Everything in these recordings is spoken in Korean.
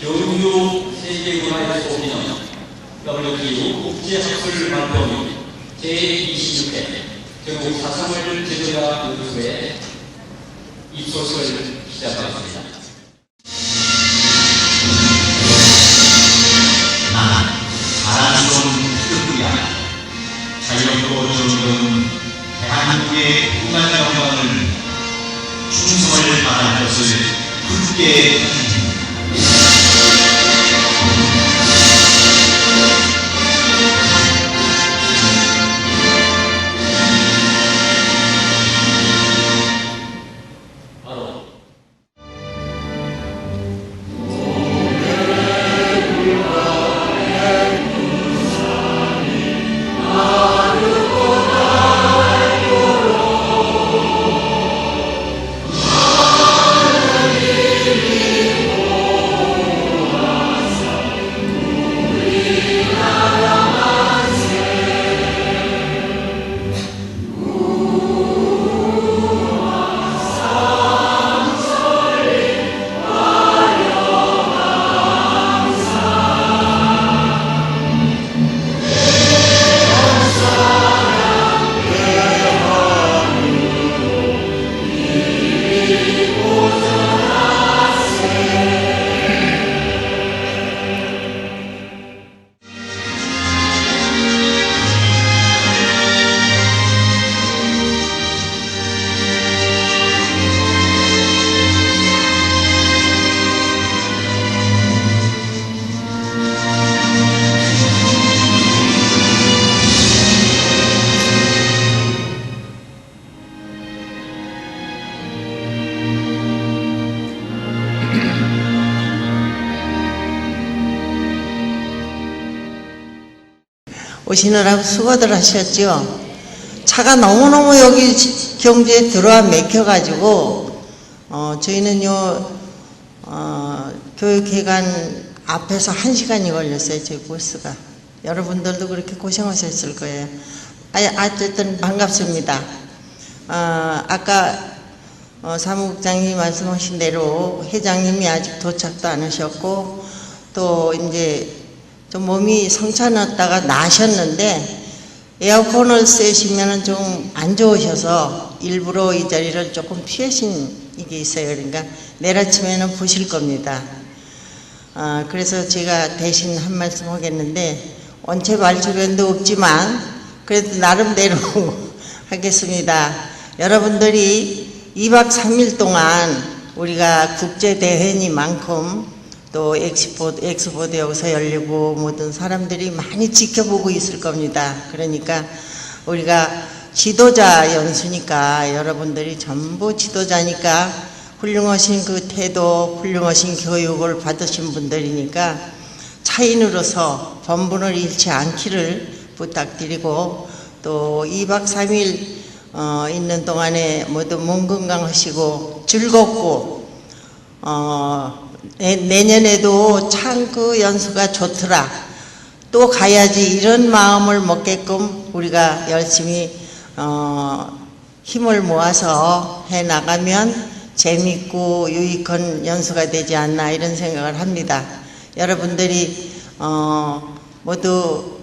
교육 세계문화의 소기능 WTO 국제학술 발표및 제26회 전국 사상을 제도야 연수회 입소식을 시작하겠습니다. 나는 자랑스러운 특구야 자유롭고 정겨운 대한민국의 무한 영광을 충성을 다할 것을 굳게 오시느라고 수고들 하셨죠. 차가 너무너무 여기 경주에 들어와 막혀가지고 저희는요 교육회관 앞에서 1시간이 걸렸어요. 저희 버스가. 여러분들도 그렇게 고생하셨을 거예요. 어쨌든 반갑습니다. 아까 사무국장님이 말씀하신 대로 회장님이 아직 도착도 안 하셨고 또 이제 좀 몸이 성찬했다가 나셨는데 에어컨을 쐬시면 좀 안 좋으셔서 일부러 이 자리를 조금 피하신 이게 있어요. 그러니까 내일 아침에는 보실 겁니다. 그래서 제가 대신 한 말씀 하겠는데 원체 말주변도 없지만 그래도 나름대로 하겠습니다. 여러분들이 2박 3일 동안 우리가 국제대회니만큼 또 엑스포도 여기서 열리고 모든 사람들이 많이 지켜보고 있을 겁니다. 그러니까 우리가 지도자 연수니까 여러분들이 전부 지도자니까 훌륭하신 그 태도, 훌륭하신 교육을 받으신 분들이니까 차인으로서 본분을 잃지 않기를 부탁드리고 또 2박 3일 있는 동안에 모두 몸 건강하시고 즐겁고 내년에도 참 그 연수가 좋더라. 또 가야지 이런 마음을 먹게끔 우리가 열심히 힘을 모아서 해나가면 재밌고 유익한 연수가 되지 않나 이런 생각을 합니다. 여러분들이 모두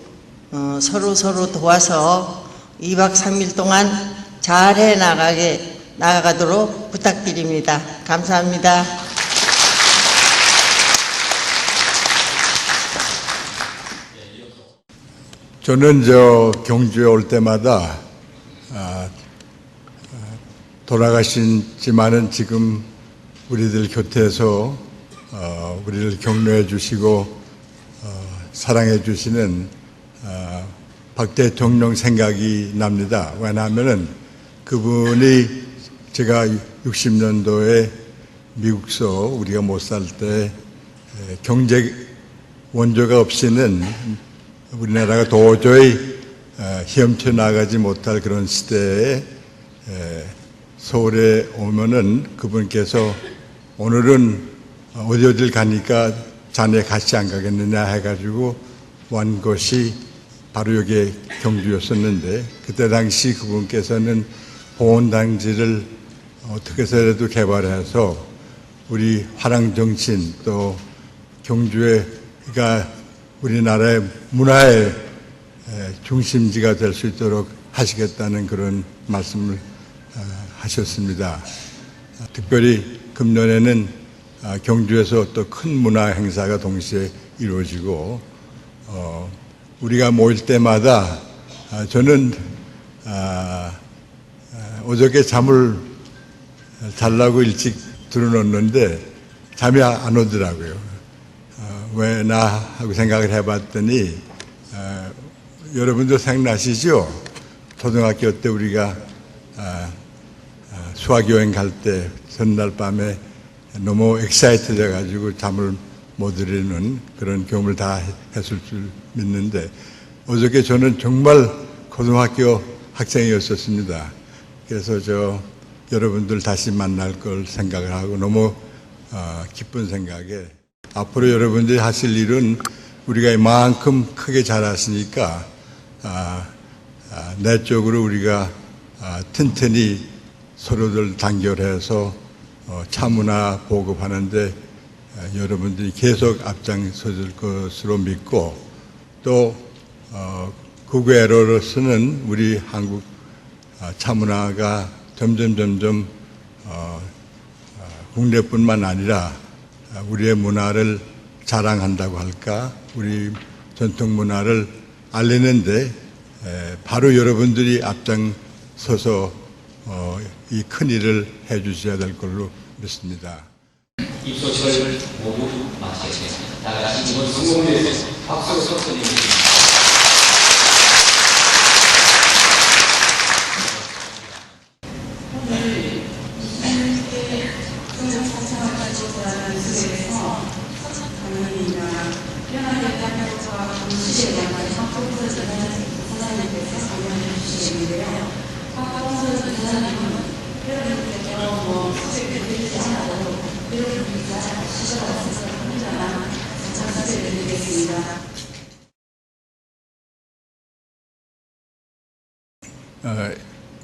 서로 도와서 2박 3일 동안 잘 나가도록 부탁드립니다. 감사합니다. 저는 경주에 올 때마다 돌아가시지만은 지금 우리들 곁에서 우리를 격려해 주시고 사랑해 주시는 박 대통령 생각이 납니다. 왜냐하면은 그분이 제가 60년도에 미국서 우리가 못 살 때 경제 원조가 없이는 우리나라가 도저히 헤엄쳐 나가지 못할 그런 시대에 서울에 오면은 그분께서 오늘은 어딜 가니까 자네 같이 안 가겠느냐 해가지고 온 것이 바로 여기 경주였었는데, 그때 당시 그분께서는 보온단지를 어떻게 해서라도 개발해서 우리 화랑정신 또 경주가 우리나라의 문화의 중심지가 될 수 있도록 하시겠다는 그런 말씀을 하셨습니다. 특별히 금년에는 경주에서 또 큰 문화 행사가 동시에 이루어지고 우리가 모일 때마다 저는 어저께 잠을 자려고 일찍 들어놓는데 잠이 안 오더라고요. 왜 나 하고 생각을 해봤더니 여러분도 생각나시죠? 초등학교 때 우리가 수학여행 갈 때 전날 밤에 너무 엑사이트 돼가지고 잠을 못 이루는 그런 경험을 다 했을 줄 믿는데 어저께 저는 정말 고등학교 학생이었었습니다. 그래서 여러분들 다시 만날 걸 생각을 하고 너무 기쁜 생각에 앞으로 여러분들이 하실 일은 우리가 이만큼 크게 자랐으니까 내적으로 우리가 튼튼히 서로들 단결해서 차문화 보급하는데 여러분들이 계속 앞장서줄 것으로 믿고 또 국외로서는 우리 한국 차문화가 점점 국내뿐만 아니라 우리의 문화를 자랑한다고 할까, 우리 전통 문화를 알리는데 바로 여러분들이 앞장서서 이 큰 일을 해주셔야 될 걸로 믿습니다. 입소식을 모두 마치겠습니다. 다 같이 이번 성공을 위해서 박수로 쳐드립니다.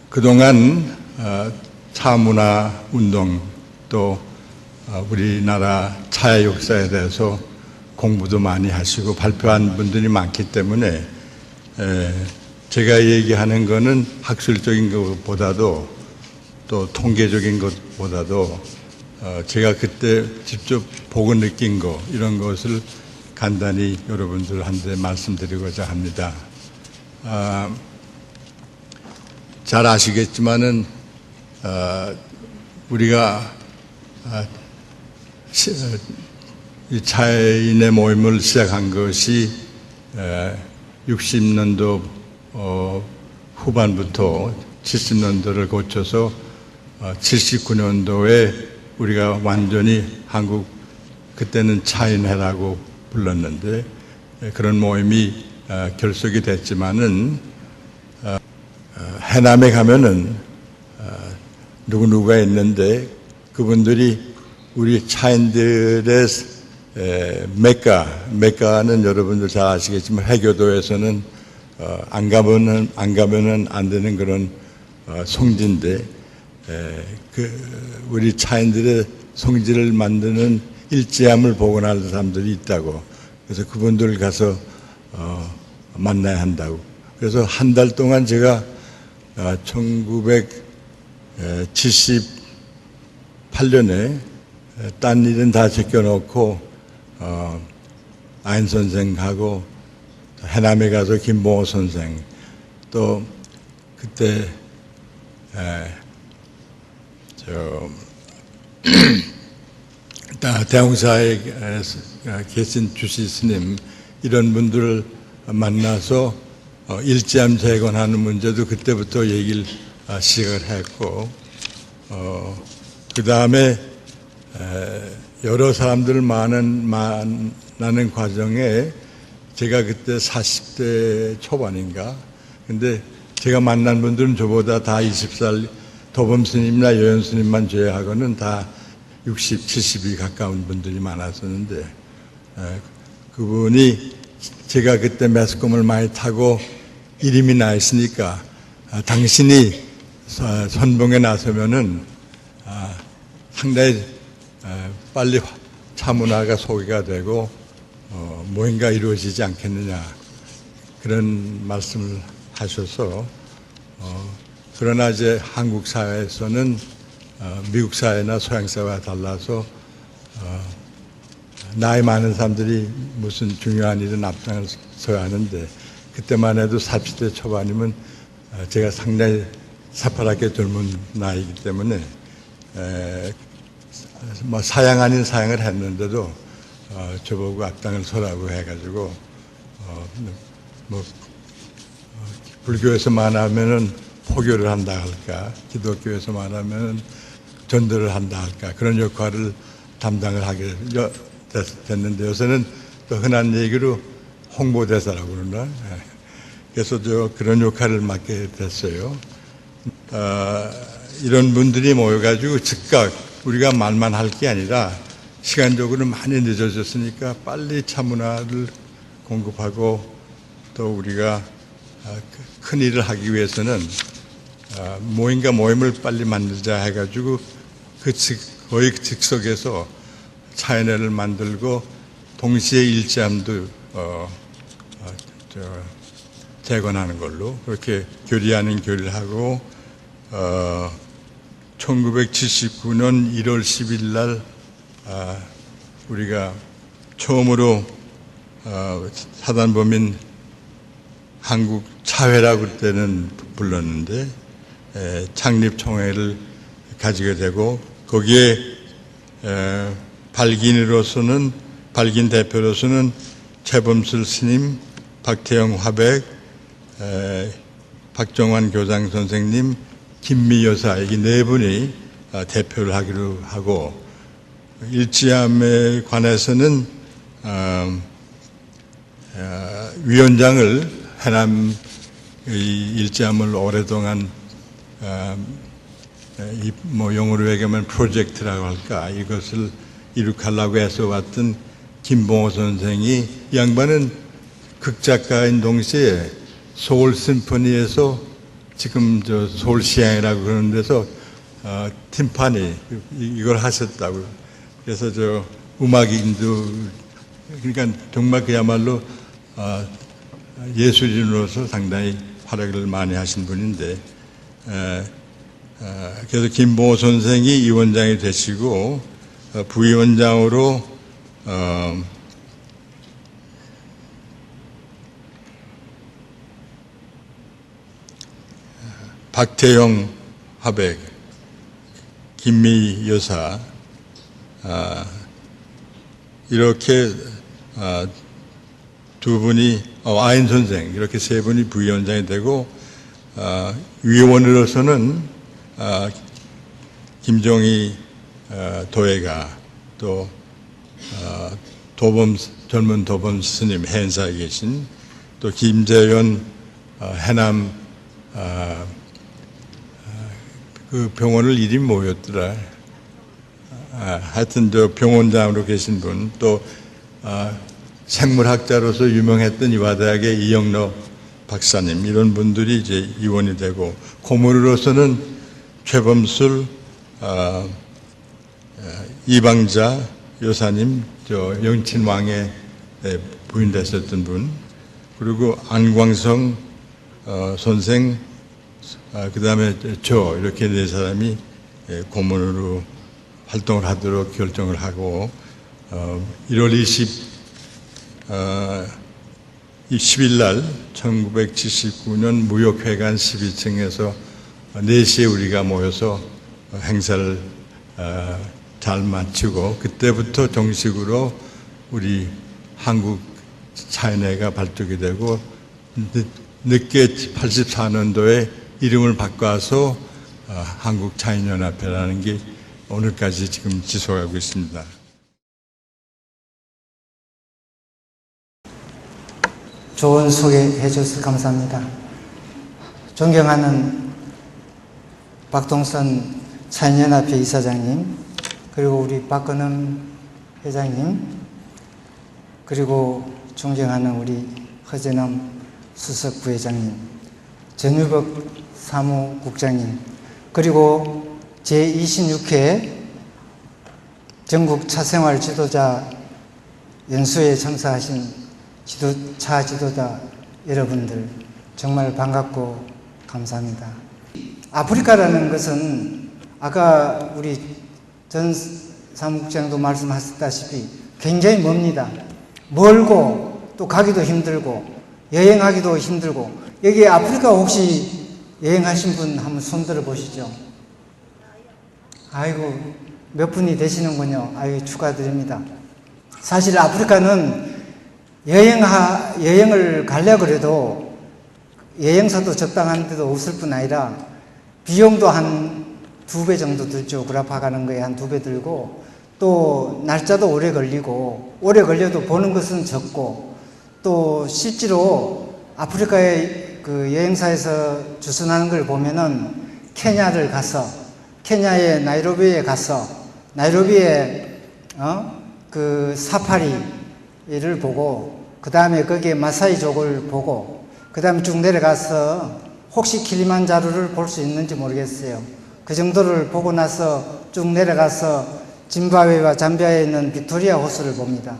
그동안 차문화 운동 또 우리나라 차의 역사에 대해서 공부도 많이 하시고 발표한 분들이 많기 때문에 제가 얘기하는 거는 학술적인 것보다도 또 통계적인 것보다도 제가 그때 직접 보고 느낀 거 이런 것을 간단히 여러분들한테 말씀드리고자 합니다. 잘 아시겠지만은 우리가 이 차인의 모임을 시작한 것이 60년도 후반부터 70년도를 거쳐서 79년도에 우리가 완전히 한국 그때는 차인회라고 불렀는데 그런 모임이 결석이 됐지만은 해남에 가면은 누구누구가 있는데 그분들이 우리 차인들의 메카는 여러분들 잘 아시겠지만 해교도에서는 안 가면은 안 되는 그런 성지인데 우리 차인들의 성지를 만드는 일제함을 복원하는 사람들이 있다고. 그래서 그분들 가서 만나야 한다고. 그래서 한 달 동안 제가 1978년에 딴 일은 다 제껴놓고 아인 선생하고 해남에 가서 김봉호 선생 또 그때 대홍사에 계신 주시 스님 이런 분들을 만나서 일제함 재건하는 문제도 그때부터 얘기를 시작을 했고 그 다음에 여러 사람들을 만나는 과정에 제가 그때 40대 초반인가 근데 제가 만난 분들은 저보다 다 20살 도범 스님이나 여연 스님만 제외하고는 다 60, 70이 가까운 분들이 많았었는데 그분이 제가 그때 매스컴을 많이 타고 이름이 나 있으니까 당신이 선봉에 나서면은 상당히 빨리 차문화가 소개가 되고 무언가 이루어지지 않겠느냐 그런 말씀을 하셔서 그러나 이제 한국 사회에서는 미국 사회나 서양 사회와 달라서 나이 많은 사람들이 무슨 중요한 일은 앞장을 서야 하는데 그때만 해도 40대 초반이면 제가 상당히 새파랗게 젊은 나이이기 때문에 뭐 사양 아닌 사양을 했는데도 저보고 앞장을 서라고 해가지고 불교에서 말하면은 포교를 한다 할까, 기독교에서 말하면은 전도를 한다 할까 그런 역할을 담당을 하게 됐는데 요새는 또 흔한 얘기로 홍보대사라고 그러나 그래서 그런 역할을 맡게 됐어요. 이런 분들이 모여가지고 즉각 우리가 말만 할 게 아니라 시간적으로 많이 늦어졌으니까 빨리 차문화를 공급하고 또 우리가 큰 일을 하기 위해서는 모임과 모임을 빨리 만들자 해가지고 거의 즉석에서 차연회를 만들고 동시에 일제함도 재건하는 걸로 그렇게 교리하는 교리를 하고 1979년 1월 10일 날 우리가 처음으로 사단법인 한국 차회라고 그때는 불렀는데 창립총회를 가지게 되고 거기에 발긴 대표로서는 최범술 스님, 박태영 화백, 박정환 교장 선생님, 김미 여사 이 네 분이 대표를 하기로 하고 일제함에 관해서는 위원장을 해남 일제함을 오랫동안 영어로 얘기하면 프로젝트라고 할까 이것을 이룩하려고 해서 왔던 김봉호 선생이 이 양반은 극작가인 동시에 서울 심포니에서 지금 서울 시향이라고 그러는 데서 팀파니 이걸 하셨다고 그래서 음악인도 그러니까 정말 그야말로 예술인으로서 상당히 활약을 많이 하신 분인데 그래서 김봉호 선생이 위원장이 되시고 부위원장으로 박태영 화백, 김미 여사 이렇게 두 분이 아인 선생 이렇게 세 분이 부위원장이 되고 위원으로서는 김종희 도예가 또 젊은 도범 스님 해안사에 계신 또 김재현 해남 그 병원을 이름이 뭐였더라 하여튼 저 병원장으로 계신 분 또 생물학자로서 유명했던 이화대학의 이영로 박사님 이런 분들이 이제 위원이 되고 고문으로서는 최범술 이방자 여사님 저 영친왕에 부인됐었던 분 그리고 안광성 선생 그 다음에 저 이렇게 네 사람이 고문으로 활동을 하도록 결정을 하고 1월 20일 날 1979년 무역회관 12층에서 4시에 우리가 모여서 행사를 잘 마치고 그때부터 정식으로 우리 한국 차연회가 발족이 되고 늦게 84년도에 이름을 바꿔서 한국 차연연합회라는 게 오늘까지 지금 지속하고 있습니다. 좋은 소개해 주셔서 감사합니다. 존경하는 박동선 차연연합회 이사장님, 그리고 우리 박건음 회장님, 그리고 존경하는 우리 허재남 수석 부회장님, 전유복 사무국장님, 그리고 제26회 전국 차생활 지도자 연수에 참석하신 차 지도자 여러분들 정말 반갑고 감사합니다. 아프리카라는 것은 아까 우리 전 사무국장도 말씀하셨다시피 굉장히 멉니다. 멀고 또 가기도 힘들고 여행하기도 힘들고, 여기 아프리카 혹시 여행하신 분 한번 손들어 보시죠. 아이고, 몇 분이 되시는군요. 아이고, 축하드립니다. 사실 아프리카는 여행을 가려고 그래도 여행사도 적당한 데도 없을 뿐 아니라 비용도 한 2배 정도 들죠. 구라파 가는 거에 한 2배 들고, 또 날짜도 오래 걸리고, 오래 걸려도 보는 것은 적고, 또 실제로 아프리카의 그 여행사에서 주선하는 걸 보면은 케냐를 가서, 케냐의 나이로비에 가서, 나이로비에 그 사파리를 보고, 그 다음에 거기에 마사이족을 보고, 그 다음에 쭉 내려가서 혹시 킬리만자로를 볼 수 있는지 모르겠어요. 그 정도를 보고 나서 쭉 내려가서 짐바브웨와 잠비아에 있는 빅토리아 호수를 봅니다.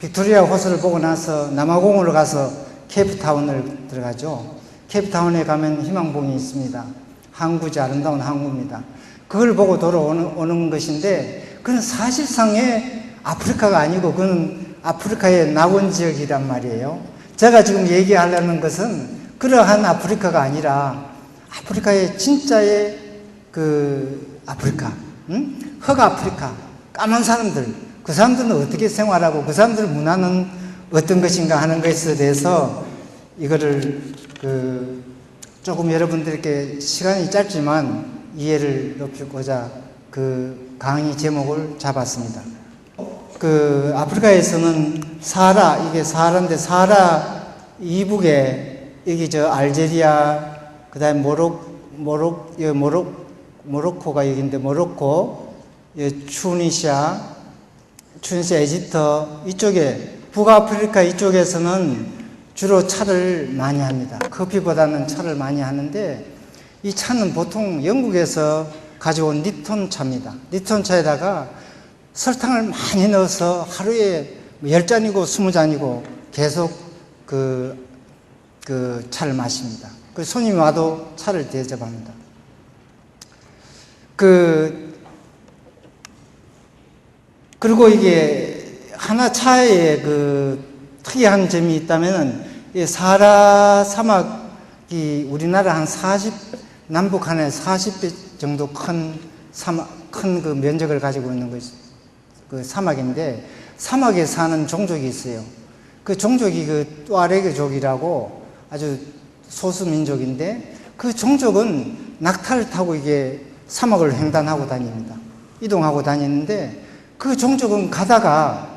빅토리아 호수를 보고 나서 남아공으로 가서 케이프타운을 들어가죠. 케이프타운에 가면 희망봉이 있습니다. 항구지, 아름다운 항구입니다. 그걸 보고 돌아오는 것인데, 그건 사실상의 아프리카가 아니고 그건 아프리카의 낙원 지역이란 말이에요. 제가 지금 얘기하려는 것은 그러한 아프리카가 아니라 아프리카의 진짜의 그 아프리카, 흑아프리카, 까만 사람들, 그 사람들은 어떻게 생활하고 그 사람들 문화는 어떤 것인가 하는 것에 대해서 이거를 조금 여러분들께 시간이 짧지만 이해를 높이고자 그 강의 제목을 잡았습니다. 그 아프리카에서는 사하라, 이게 사하라인데, 사하라 이북에 여기 저 알제리아, 그 다음에 모로코가 여기인데, 모로코, 튜니시아, 에집트, 이쪽에, 북아프리카 이쪽에서는 주로 차를 많이 합니다. 커피보다는 차를 많이 하는데, 이 차는 보통 영국에서 가져온 립톤 차입니다. 립톤 차에다가 설탕을 많이 넣어서 하루에 10잔이고 20잔이고 계속 그 차를 마십니다. 그 손님이 와도 차를 대접합니다. 그리고 이게 하나 차에 그 특이한 점이 있다면은, 이 사하라 사막이 우리나라 한 남북 한에 40배 정도 큰 그 면적을 가지고 있는 그 사막인데, 사막에 사는 종족이 있어요. 그 종족이 그 뚜아레그족이라고 아주 소수 민족인데, 그 종족은 낙타를 타고 이게 사막을 횡단하고 다닙니다. 이동하고 다니는데, 그 종족은 가다가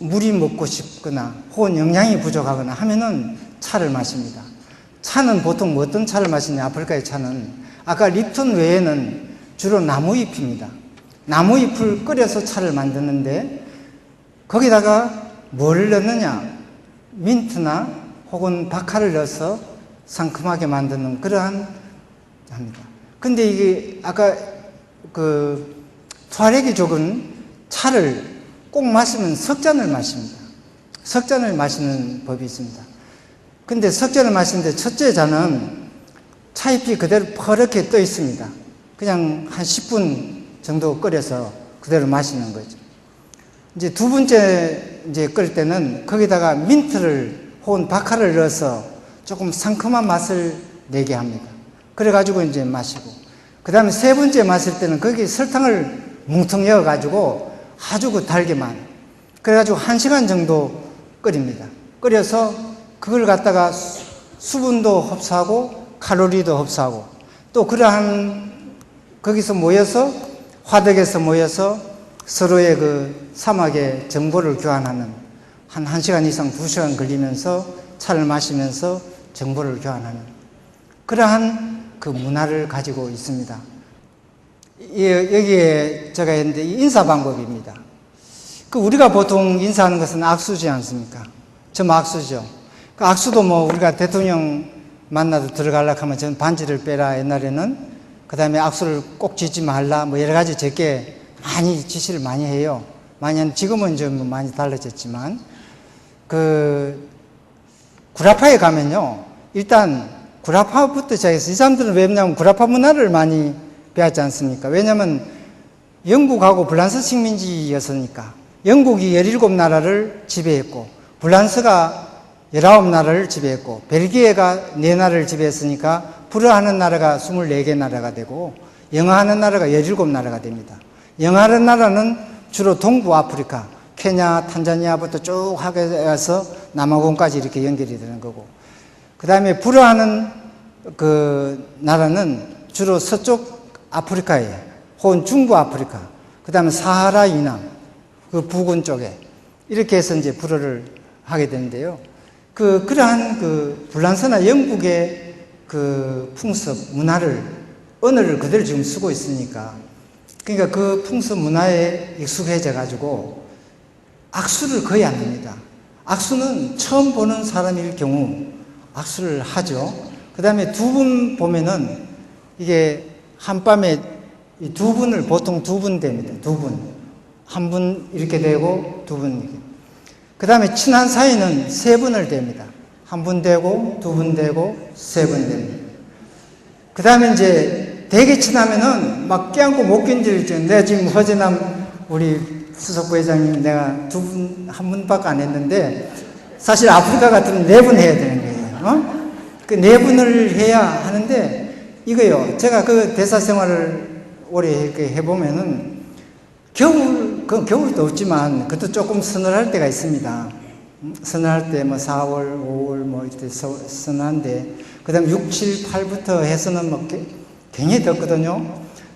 물이 먹고 싶거나 혹은 영양이 부족하거나 하면은 차를 마십니다. 차는 보통 어떤 차를 마시냐, 아프리카의 차는 아까 립톤 외에는 주로 나무잎입니다. 나무잎을 끓여서 차를 만드는데, 거기다가 뭘 넣느냐, 민트나 혹은 박하를 넣어서 상큼하게 만드는 그러한 합니다. 근데 이게 아까 그 투아레기족은 차를 꼭 마시면 석잔을 마십니다. 석잔을 마시는 법이 있습니다. 근데 석잔을 마시는데 첫째 잔은 차잎이 그대로 퍼렇게 떠 있습니다. 그냥 한 10분 정도 끓여서 그대로 마시는 거죠. 이제 두 번째 끓일 때는 거기다가 민트를 혹은 박하를 넣어서 조금 상큼한 맛을 내게 합니다. 그래가지고 이제 마시고, 그 다음에 세 번째 마실 때는 거기 설탕을 뭉텅 넣어가지고 아주 그 달게만, 그래가지고 1시간 정도 끓입니다. 끓여서 그걸 갖다가 수분도 흡수하고 칼로리도 흡수하고, 또 그러한 거기서 모여서 화덕에서 모여서 서로의 그 사막의 정보를 교환하는, 한 1시간 이상 2시간 걸리면서 차를 마시면서 정보를 교환하는 그러한 그 문화를 가지고 있습니다. 여기에 제가 했는데 인사 방법입니다. 그 우리가 보통 인사하는 것은 악수지 않습니까? 전 악수죠. 그 악수도 뭐 우리가 대통령 만나도 들어가려고 하면 저는 반지를 빼라 옛날에는, 그 다음에 악수를 꼭 짓지 말라 뭐 여러 가지 제게 많이 지시를 많이 해요. 지금은 좀 많이 달라졌지만, 구라파에 가면요. 일단, 구라파부터 시작해서 이 사람들은 왜냐면 구라파 문화를 많이 배웠지 않습니까? 왜냐면 영국하고 불란서 식민지였으니까. 영국이 17나라를 지배했고, 불란서가 19나라를 지배했고, 벨기에가 4나라를 지배했으니까, 불어하는 나라가 24개 나라가 되고, 영어하는 나라가 17나라가 됩니다. 영어하는 나라는 주로 동부 아프리카, 케냐, 탄자니아부터 쭉 하게 해서 남아공까지 이렇게 연결이 되는 거고, 그 다음에 불어하는 나라는 주로 서쪽 아프리카에, 혹은 중부 아프리카, 그 다음에 사하라 이남, 부근 쪽에, 이렇게 해서 이제 불어를 하게 되는데요. 그러한 불란서나 영국의 풍습, 문화를, 언어를 그대로 지금 쓰고 있으니까, 그러니까 그 풍습 문화에 익숙해져 가지고 악수를 거의 안 합니다. 악수는 처음 보는 사람일 경우 악수를 하죠. 그 다음에 두 분 보면은 이게 한밤에 이 두 분을 보통 2분 됩니다. 2분. 한 분 이렇게 되고 2분 이렇게. 그 다음에 친한 사이는 3분을 됩니다. 1분 되고 2분 되고 3분 됩니다. 그 다음에 이제 되게 친하면은 막 껴안고 못 견딜죠. 내가 지금 허재남 우리 수석부회장님 내가 1 분밖에 안 했는데 사실 아프리카 같으면 4분 해야 되는 거예요. 그 4분을 해야 하는데 이거요. 제가 그 대사 생활을 오래 이렇게 해보면은 겨울도 없지만 그것도 조금 서늘할 때가 있습니다. 서늘할 때 뭐 4월, 5월 뭐 이때 서늘한데 그 다음에 6, 7, 8부터 해서는 뭐 굉장히 덥거든요.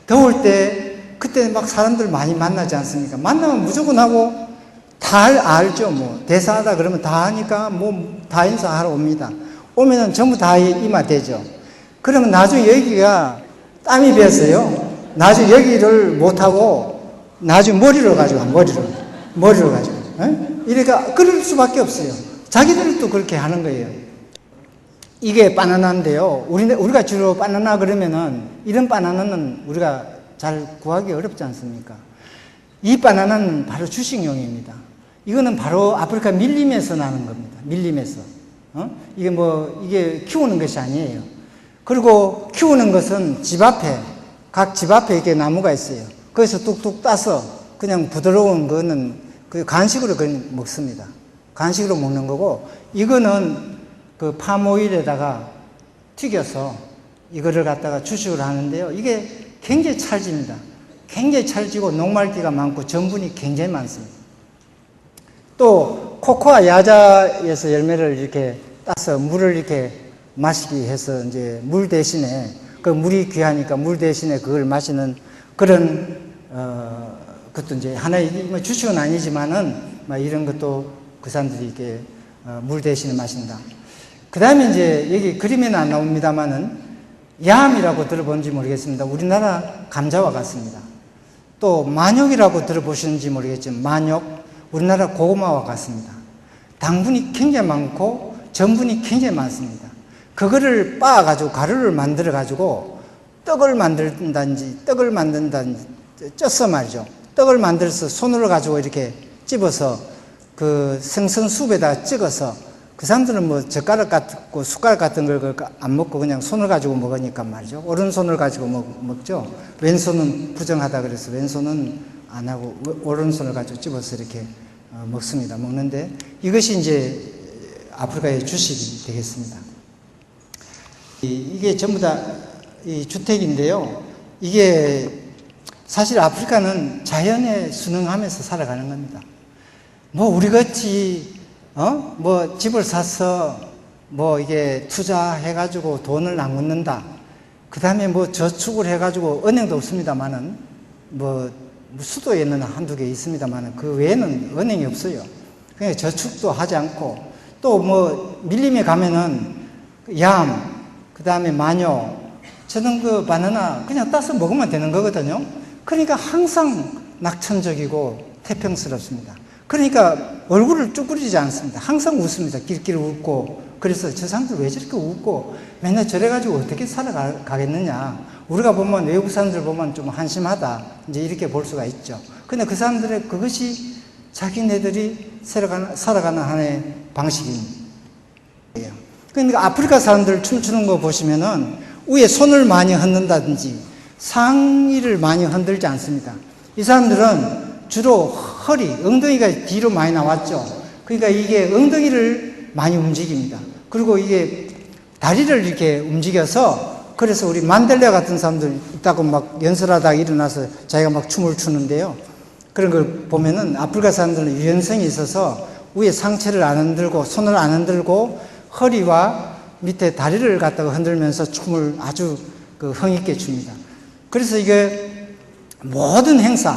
더울 때 그때 막 사람들 많이 만나지 않습니까? 만나면 무조건 하고 다 알죠. 뭐 대사하다 그러면 다 하니까 뭐 다 인사하러 옵니다. 오면은 전부 다 임하되죠. 그러면 나중에 여기가 땀이 배었어요. 나중에 여기를 못하고 나중에 머리로 가지고 머리로 가지고 이러니까 그럴 수밖에 없어요. 자기들도 그렇게 하는 거예요. 이게 바나나인데요. 우리가 주로 바나나 그러면은 이런 바나나는 우리가 잘 구하기 어렵지 않습니까? 이 바나나는 바로 주식용입니다. 이거는 바로 아프리카 밀림에서 나는 겁니다. 밀림에서. 이게 키우는 것이 아니에요. 그리고 키우는 것은 각 집 앞에 이렇게 나무가 있어요. 거기서 뚝뚝 따서 그냥 부드러운 거는 간식으로 그냥 먹습니다. 간식으로 먹는 거고, 이거는 팜오일에다가 튀겨서 이거를 갖다가 주식을 하는데요. 이게 굉장히 찰집니다. 굉장히 찰지고 녹말기가 많고 전분이 굉장히 많습니다. 또 코코아 야자에서 열매를 이렇게 따서 물을 이렇게 마시기 해서 이제 물 대신에 물이 귀하니까 물 대신에 그걸 마시는 그런 그것도 이제 하나의 주식은 아니지만은 이런 것도 그 사람들이 이렇게 물 대신에 마신다. 그 다음에 이제 여기 그림에는 안 나옵니다만은 야함이라고 들어본지 모르겠습니다. 우리나라 감자와 같습니다. 또 만육이라고 들어보시는지 모르겠지만 만육 우리나라 고구마와 같습니다. 당분이 굉장히 많고 전분이 굉장히 많습니다. 그거를 빻아가지고 가루를 만들어가지고 떡을 만든다든지 쪄서 말이죠. 떡을 만들어서 손으로 가지고 이렇게 찝어서 그 생선숲에다가 찍어서 그 사람들은 뭐 젓가락 같고 숟가락 같은 걸 안 먹고 그냥 손을 가지고 먹으니까 말이죠. 오른손을 가지고 먹죠. 왼손은 부정하다 그래서 왼손은 안 하고 오른손을 가지고 찝어서 이렇게 먹습니다. 먹는데 이것이 이제 아프리카의 주식이 되겠습니다. 이게 전부 다 이 주택인데요. 이게 사실 아프리카는 자연에 순응하면서 살아가는 겁니다. 뭐 우리 같이 뭐 집을 사서 뭐 이게 투자해가지고 돈을 안 걷는다. 그 다음에 뭐 저축을 해가지고 은행도 없습니다만은 뭐 수도에는 한두 개 있습니다만은 그 외에는 은행이 없어요. 그냥 저축도 하지 않고 또 뭐 밀림에 가면은 얌, 그 다음에 마녀, 저는 그 바나나 그냥 따서 먹으면 되는 거거든요. 그러니까 항상 낙천적이고 태평스럽습니다. 그러니까 얼굴을 쭈그리지 않습니다. 항상 웃습니다. 길길 웃고. 그래서 저 사람들 왜 저렇게 웃고 맨날 저래가지고 어떻게 살아가겠느냐. 우리가 보면 외국 사람들 보면 좀 한심하다 이제 이렇게 볼 수가 있죠. 근데 그 사람들의 그것이 자기네들이 살아가는 하나의 방식입니다. 그러니까 아프리카 사람들 춤추는 거 보시면은 위에 손을 많이 흔든다든지 상의를 많이 흔들지 않습니다. 이 사람들은 주로 허리, 엉덩이가 뒤로 많이 나왔죠. 그러니까 이게 엉덩이를 많이 움직입니다. 그리고 이게 다리를 이렇게 움직여서 그래서 우리 만델라 같은 사람들 있다고 막 연설하다가 일어나서 자기가 막 춤을 추는데요. 그런 걸 보면은 아프리카 사람들은 유연성이 있어서 위에 상체를 안 흔들고 손을 안 흔들고 허리와 밑에 다리를 갖다가 흔들면서 춤을 아주 흥있게 춥니다. 그래서 이게 모든 행사,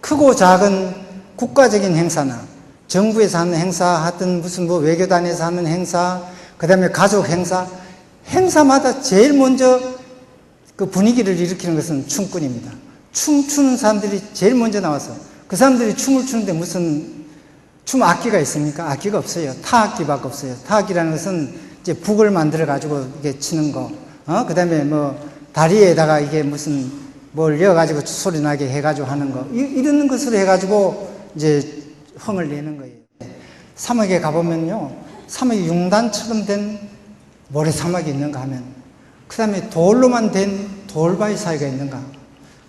크고 작은 국가적인 행사나 정부에서 하는 행사, 하여튼 무슨 뭐 외교단에서 하는 행사, 그 다음에 가족 행사, 행사마다 제일 먼저 그 분위기를 일으키는 것은 춤꾼입니다. 춤추는 사람들이 제일 먼저 나와서 그 사람들이 춤을 추는데 무슨 춤 악기가 있습니까? 악기가 없어요. 타악기밖에 없어요. 타악기라는 것은 이제 북을 만들어 가지고 이게 치는 거, 그 다음에 뭐 다리에다가 이게 무슨 뭘 이어가지고 소리 나게 해가지고 하는 거, 이런 것으로 해가지고 이제 흥을 내는 거예요. 사막에 가보면요, 사막이 융단처럼 된 모래 사막이 있는가 하면, 그 다음에 돌로만 된 돌바위 사이가 있는가,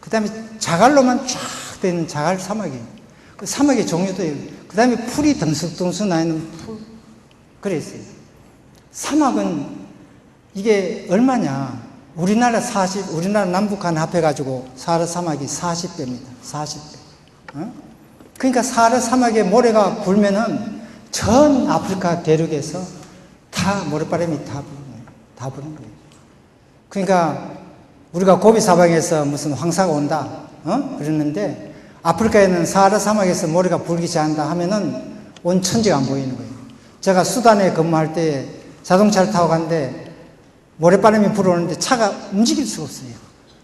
그 다음에 자갈로만 쫙 된 자갈 사막이에요. 그 사막의 종류도 있고, 그 다음에 풀이 덩석덩석 나 있는 풀, 그래 있어요. 사막은 이게 얼마냐? 우리나라 남북한 합해가지고 사하라 사막이 40배입니다. 40배. 그러니까 사하라 사막에 모래가 불면은 전 아프리카 대륙에서 다 모래바람이 다 부는 거예요. 그러니까 우리가 고비 사방에서 무슨 황사가 온다, 그랬는데 아프리카에는 사하라 사막에서 모래가 불기 시작한다 하면은 온 천지가 안 보이는 거예요. 제가 수단에 근무할 때 자동차를 타고 갔는데 모래바람이 불어오는데 차가 움직일 수가 없어요.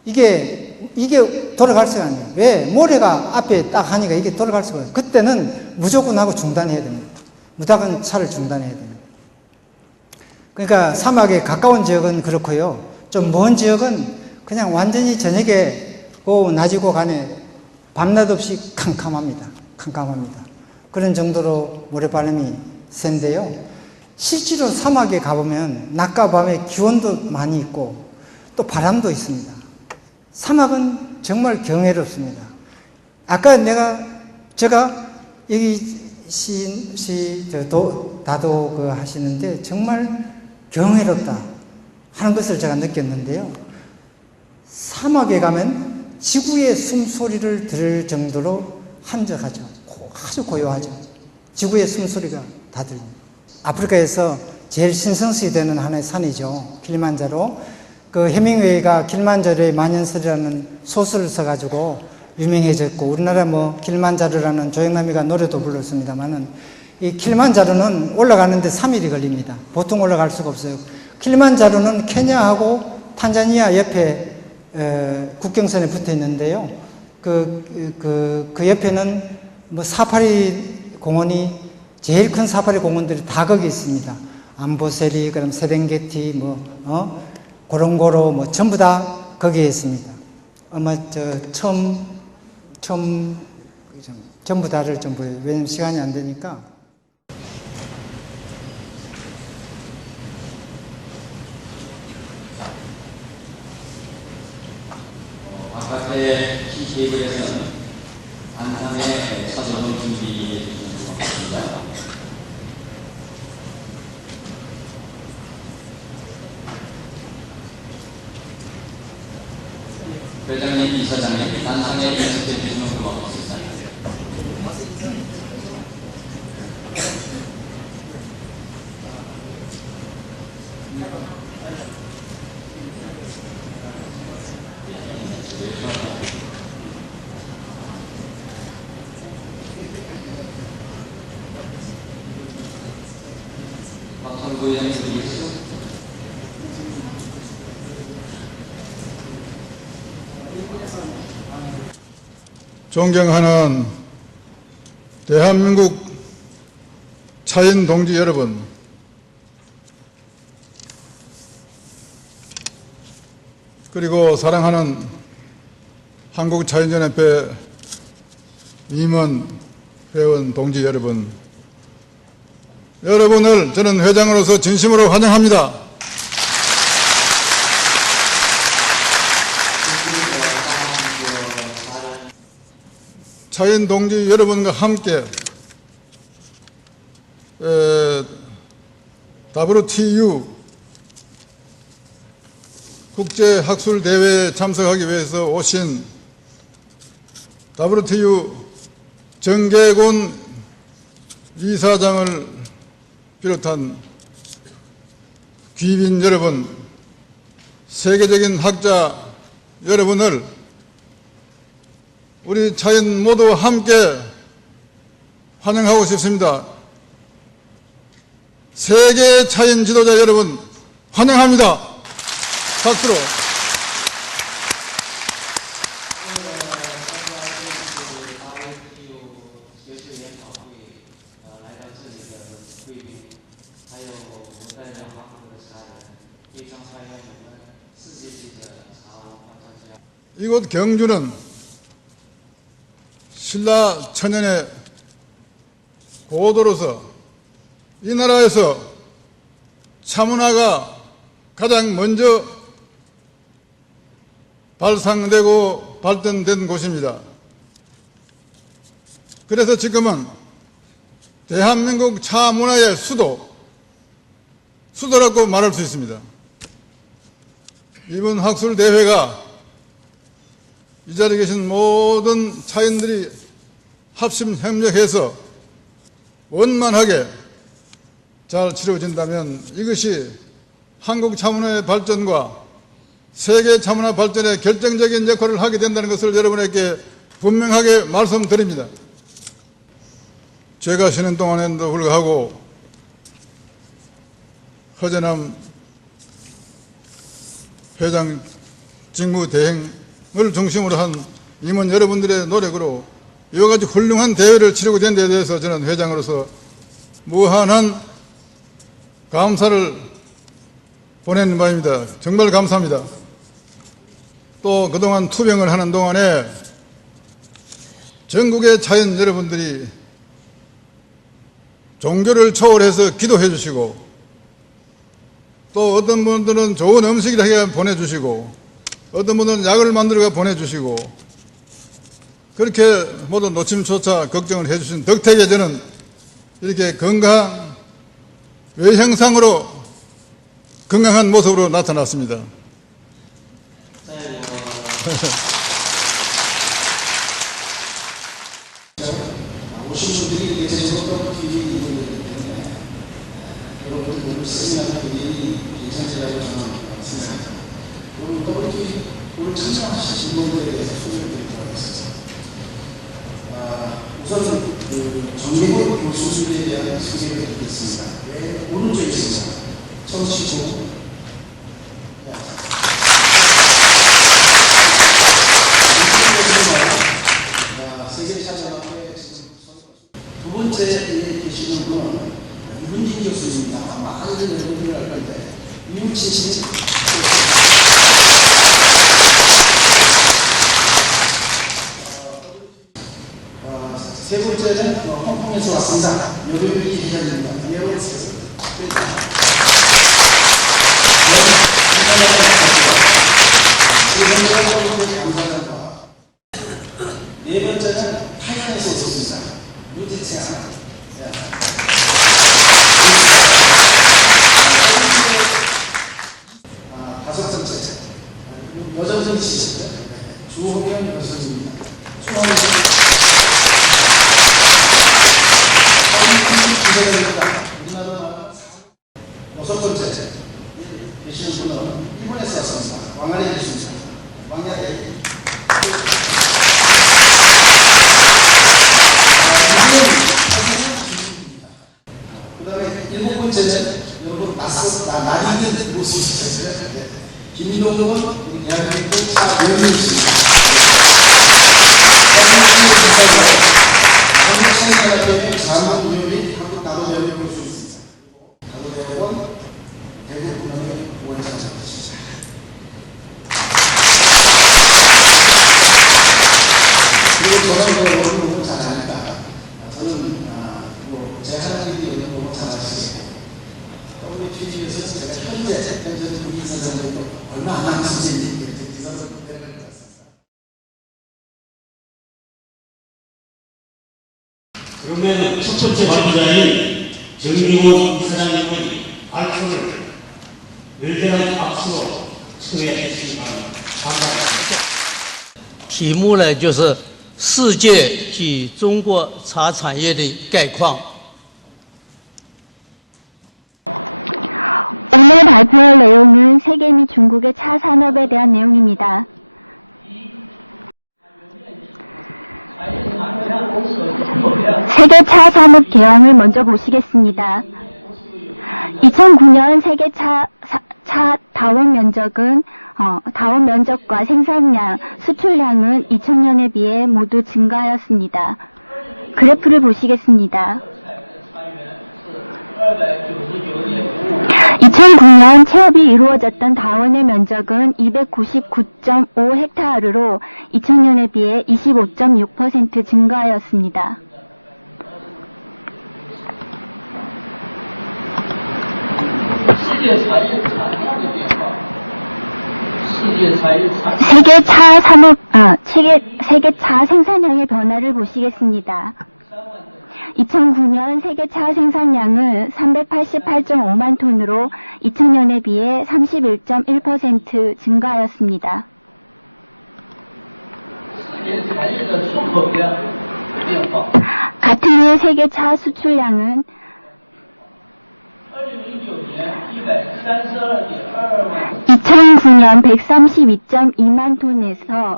이게 돌아갈 수가 아니에요. 왜? 모래가 앞에 딱 하니까 이게 돌아갈 수가 없어요. 그때는 무조건 하고 중단해야 됩니다. 무조건 차를 중단해야 됩니다. 그러니까 사막에 가까운 지역은 그렇고요. 좀 먼 지역은 그냥 완전히 저녁에 낮이고 간에 밤낮 없이 캄캄합니다. 캄캄합니다. 그런 정도로 모래바람이 센데요. 실제로 사막에 가보면 낮과 밤에 기온도 많이 있고 또 바람도 있습니다. 사막은 정말 경이롭습니다. 아까 제가 여기 다도 하시는데 정말 경이롭다 하는 것을 제가 느꼈는데요. 사막에 가면 지구의 숨소리를 들을 정도로 한적하죠. 아주 고요하죠. 지구의 숨소리가 다 들립니다. 아프리카에서 제일 신성시 되는 하나의 산이죠. 킬리만자로. 그 해밍웨이가 킬리만자로의 만년설이라는 소설을 써가지고 유명해졌고, 우리나라 킬리만자로라는 조영남이가 노래도 불렀습니다만은, 이 킬리만자로는 올라가는데 3일이 걸립니다. 보통 올라갈 수가 없어요. 킬리만자로는 케냐하고 탄자니아 옆에 국경선에 붙어 있는데요. 그 옆에는 사파리 공원이 제일 큰 사파리 공원들이 다 거기 있습니다. 암보세리, 그럼 세렝게티, 고롱고로, 전부 다 거기에 있습니다. 아마 전부 다를 좀 보여요. 왜냐면 시간이 안 되니까. 바깥의 테이블에서는 안상의 사전을 준비해 주시는 것 같습니다. 회장님, 이사장님, 안상에 연습해 주시는 것 같습니다. 박선구 의장님 드리겠습니다. 존경하는 대한민국 차인 동지 여러분, 그리고 사랑하는 한국차인연합회 임원 회원 동지 여러분, 여러분을 저는 회장으로서 진심으로 환영합니다. 차인 동지 여러분과 함께 WTU 국제학술대회에 참석하기 위해서 오신 WTU 정계곤 이사장을 비롯한 귀빈 여러분, 세계적인 학자 여러분을 우리 차인 모두 함께 환영하고 싶습니다. 세계 차인 지도자 여러분 환영합니다. 박수로. 이곳 경주는 신라 천년의 고도로서 이 나라에서 차문화가 가장 먼저 발상되고 발전된 곳입니다. 그래서 지금은 대한민국 차문화의 수도라고 말할 수 있습니다. 이번 학술대회가 이 자리에 계신 모든 차인들이 합심 협력해서 원만하게 잘 치러진다면 이것이 한국 차문화의 발전과 세계 차문화 발전에 결정적인 역할을 하게 된다는 것을 여러분에게 분명하게 말씀드립니다. 제가 쉬는 동안에도 불구하고 허전함 회장 직무 대행을 중심으로 한 임원 여러분들의 노력으로 이와 같이 훌륭한 대회를 치르고 된 데 대해서 저는 회장으로서 무한한 감사를 보내는 바입니다. 정말 감사합니다. 또 그동안 투병을 하는 동안에 전국의 차인 여러분들이 종교를 초월해서 기도해 주시고 또 어떤 분들은 좋은 음식을 보내주시고 어떤 분들은 약을 만들어가 보내주시고 그렇게 모두 노심초사 걱정을 해주신 덕택에 저는 이렇게 건강 외형상으로 건강한 모습으로 나타났습니다. 오신 분들이 대체적으로 TV 있는 때문에 여러분들 세미나 분들이 괜찮으라고 저는 생각합니다. 오늘 참석하신 분들에 대해서 소개를 드리도록 하겠습니다. 우선 정계곤 교수님에 대한 소개를 드리겠습니다. 오른쪽에 있습니다. 청취고 두 번째 계시는 분은 이문진 교수입니다. 많은 여러분들이 알 건데 이문진 씨 세 번째는 홍콩에서 왔습니다. 여러분이 기자입니다. 여러분 네 번째는 타이완에서 오셨습니다. 유지채아. 다섯 번째 여정선 씨, 주호경 여성입니다. 여섯 번째 계시는 분은 일본에서 왔습니다. 왕아리 계십니다. 왕아리. 그 다음에 일곱 번째는 여러분 낯익는 모습이셨어요. 김동동은 우리 대한민국 차명의입니다. 한국차인연합회 자문위원이 한국나도대학을 볼 수 있습니다. 나도대학원 대구분학의 원장님이십니다. 저는 우리 이사장님도 얼마 안 남았는지 이렇게 기사로 내려갈 것 같습니다. 그러면 첫 번째 발표자인 정미원 이사장님의 발표를 열렬한 박수로 청해 주시기 바랍니다. 감사합니다. 题目呢就是世界及中国茶产业的概况。 오늘 발표할 내용은 세계 및 중국의 차 산업에 대한 내용입니다. 세계 차 산업 개항을 먼저 보시겠습니다. 2009년 세계 차 다원 면적과 생산량, 수출량은 2000년에 비해 모두 증가하였습니다. 그래프를 보시겠습니다. 2009년 체업이 이루어졌던 다원의 면적은 299.5헥타르로 2000년에 비해 25.6% 증가하였습니다. 세계 차 생산량의 변화를 보시겠습니다. 2009년 세계 차 생산량은 388.5만 톤으로 2000년에 비해 31.1% 증가하였습니다. 같은 해 세계 차 수출량은 2009년 132.2만 톤에서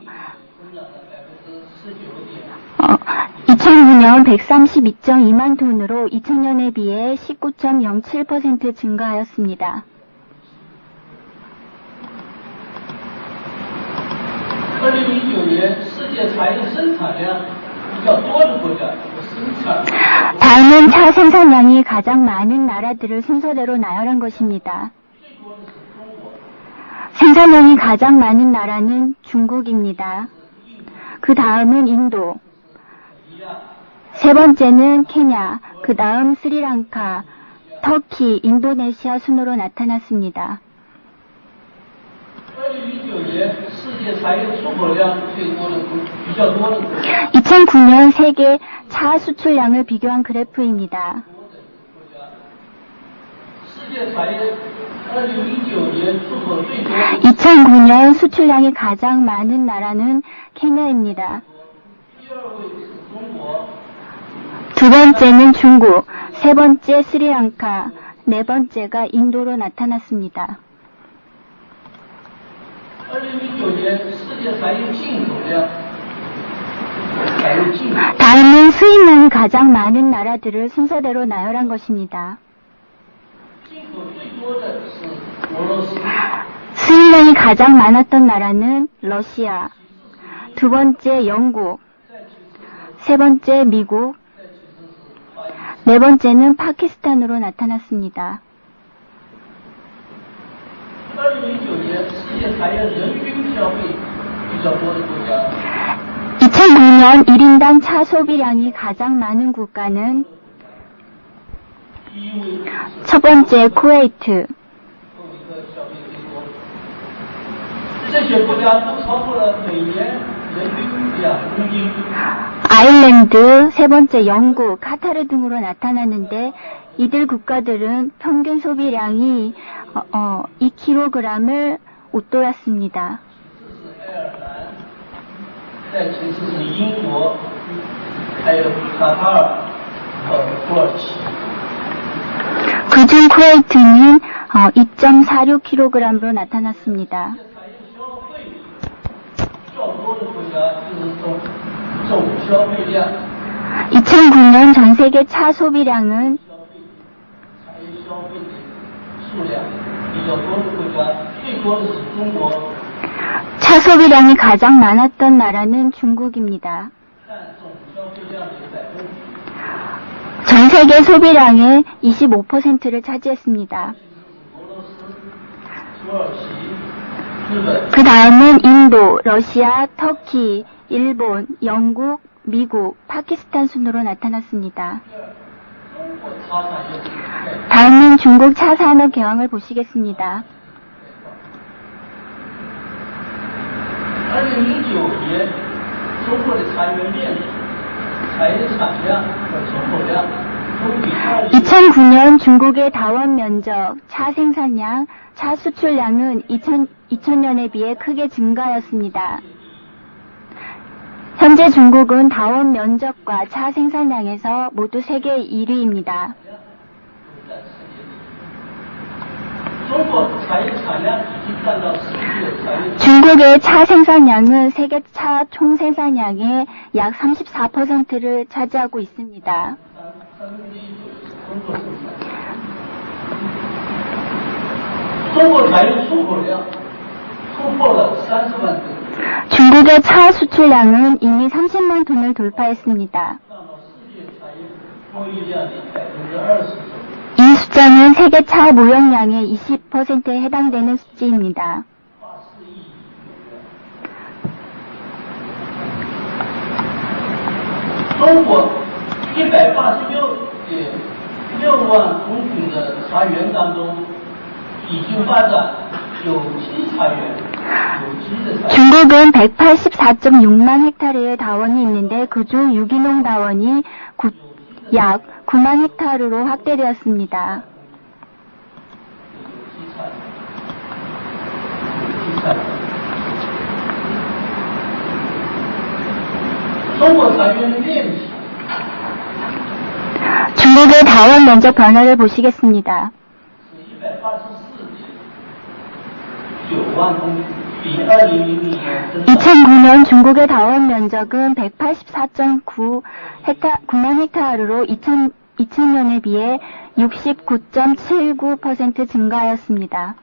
2009년 132.2만 톤으로 2000년에 비해 19.07% 증가하였습니다. 다음은 차 생산량이 가장 많은 나라들을 순서대로 나열한 것입니다. 생산량이 가장 많은 나라는 중국입니다. 그 다음은 인도, 세 번째는 케냐, 그 다음 스리랑카, 터키, 인도네시아 순으로 나타났습니다. 2009년 세계 차 수출량을 비교한 그래프입니다. 2009년 수출량이 가장 많은 나라는 케냐입니다. 두 번째는 중국, 세 번째 스리랑카, 네 번째가 인도로 나타났습니다. 다음은 수입량이 가장 많은 나라들을 순서대로 나열한 것입니다. 수입량이 가장 많았던 나라는 러시아, 두 번째 영국, 세 번째 미국, 네 번째는 파키스탄으로 나타났습니다. 2009년 1인당 차 소비량이 가장 많은 국가는 첫 번째 쿠웨이트, 아일랜드, 세 번째 영국, 카타르 등으로 나타났는데 이들 국가들은 평균 소비량이 2kg을 웃돌았습니다. 그중 쿠웨이트는 2.46kg으로 나타났습니다. 2009년 전 세계 차 소비량은 차 소비량이 가장 많았던 나라는 중국입니다. 전 세계 소비량의 25%를 차지했습니다. 그 다음은 인도, 러시아, 터키, 일본, 영국, 미국, 파키스탄 순으로 나타났습니다. 다음은 중국 차 산업 개황을 보시겠습니다. 2009年中国的茶园面积、茶叶产量和出口量都比 2009년 중국의 다원 면적, 차 생산량, 차 수출량은 2000년에 비해 크게 증가하였습니다. 현재 중국은 다원 면적과 차 생산량에서 모두 세계 1위입니다. 중국의 차 생산량은 세계 차 총 생산량의 약 34%를 차지하고 있습니다. 중국의 차 수출량은 이미 30만 톤을 돌파했습니다. 이 숫자는 세계 차 모형량의 20%에 해당되는 수치입니다. 중국 186万公顷的茶园当中，已经发展有机茶园，有机的茶园。 중국은 184.6만 헥타르의 다원이 있는데 그중 유기농 다원이 약 9만 헥타르로 확대되었습니다. 중국의 다원 면적 변화를 보시겠습니다. 2009년 중국의 다원 면적은 184.9만 헥타르로 2000년에 비해 69.79% 증가하였습니다.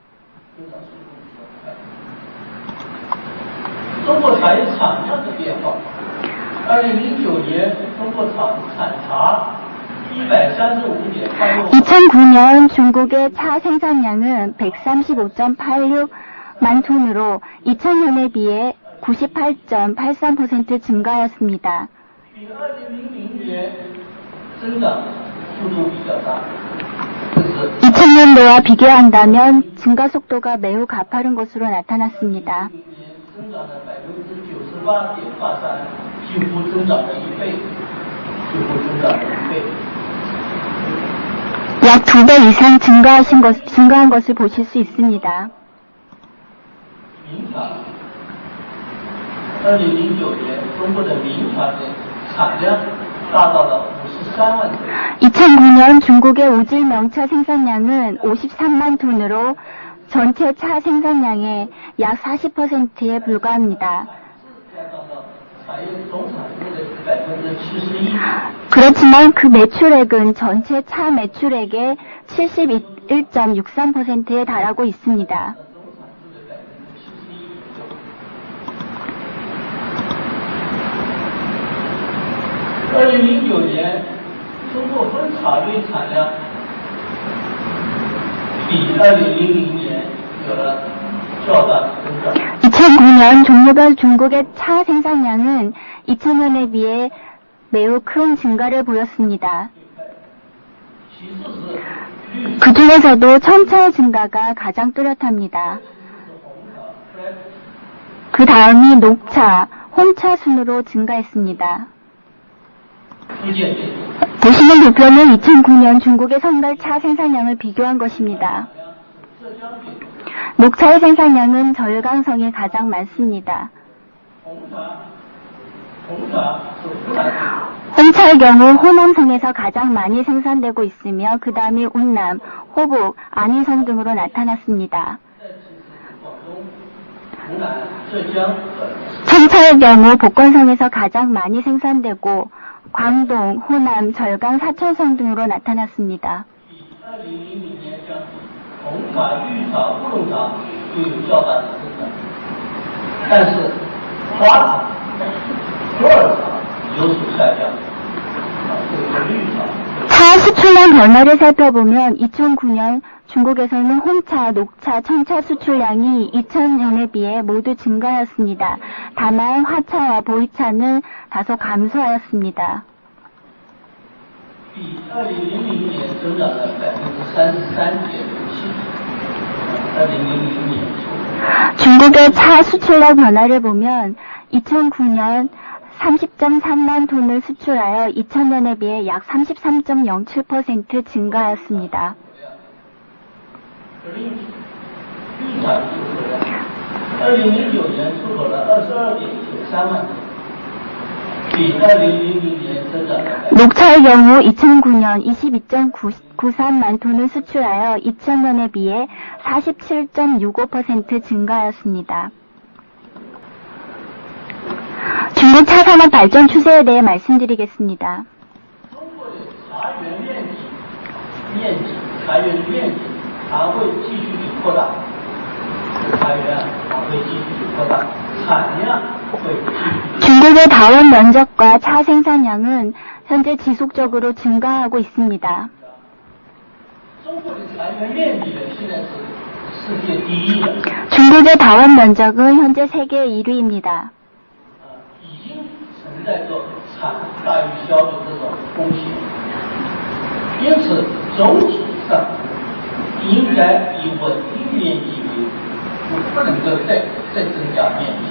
中国茶叶产量的变化，2009年中国产茶 2009년 중국의 차 생산량은 135.86만 톤으로 2000년에 비해 98.83% 증가하였습니다. 2000년도와 비교한다면 증가 속도가 매우 가파른 것으로 나타났습니다. 약 2배 이상 증가한 것을 보실 수 있습니다. 2009년 중국의 오질 명차 생산량은 53만 톤으로 전체 차 생산량의 약 40%에 불과합니다. 그렇지만 그 매출액은 전체 차 매출액의 71.63%에 달하고 있습니다. 이 2009년 종류별 중국의 차 생산량은 2000년에 비해 매우 큰 증가를 보였습니다. 그 중에서도 청차의 증가가 가장 뚜렷합니다. 그 다음이 녹차, 홍차 순으로 증가했습니다. 보시는 도표는 2009년 중국의 선별 차 생산량을 비교한 것입니다. 녹차의 생산량은 절강성이 가장 많습니다. 홍차의 경우 호남성에서 가장 많이 생산되고 있으며 그 다음이 운남, 호북, 안희성 등으로 나타났습니다. 청차의 경우 복건성에서 가장 많이 생산되고 광동, 호남, 절강, 사천성 등으로 나타났습니다. 차 수출량 변화를 살펴보면 2009년 중국에서는 홍차, 녹차, 청차 수출량이 2000년에 비해 모두 증가하였습니다. 다만 화차와 보이차는 다소 감소하였습니다. 중국의 차 수출량 변화를 보면 2009년 30.3만 톤을 수출하여 2000년에 비해 약 33.07% 증가하였습니다. 2019年出口了22.93万吨，比2000年增长了 녹차의 경우 2009년 22.93만 톤을 수출하여 2000년에 비해 47.65% 증가하였습니다. 중국 차 산업 발전 추세에 대해 말씀드리겠습니다. 中国的茶园面积还会继续的扩大，茶园还会继续的扩大，产量会继续。 중국의 다원 면적과 차 생산량은 현재 지속적으로 증가하고 있습니다. 中国的茶园面积呢，现在是世界第一的， 중국의 다원 면적은 현재 세계 1위입니다. 已经存在着产大于销的这种风险，因此总体上应该以稳定面积为主，不能够再增加面积，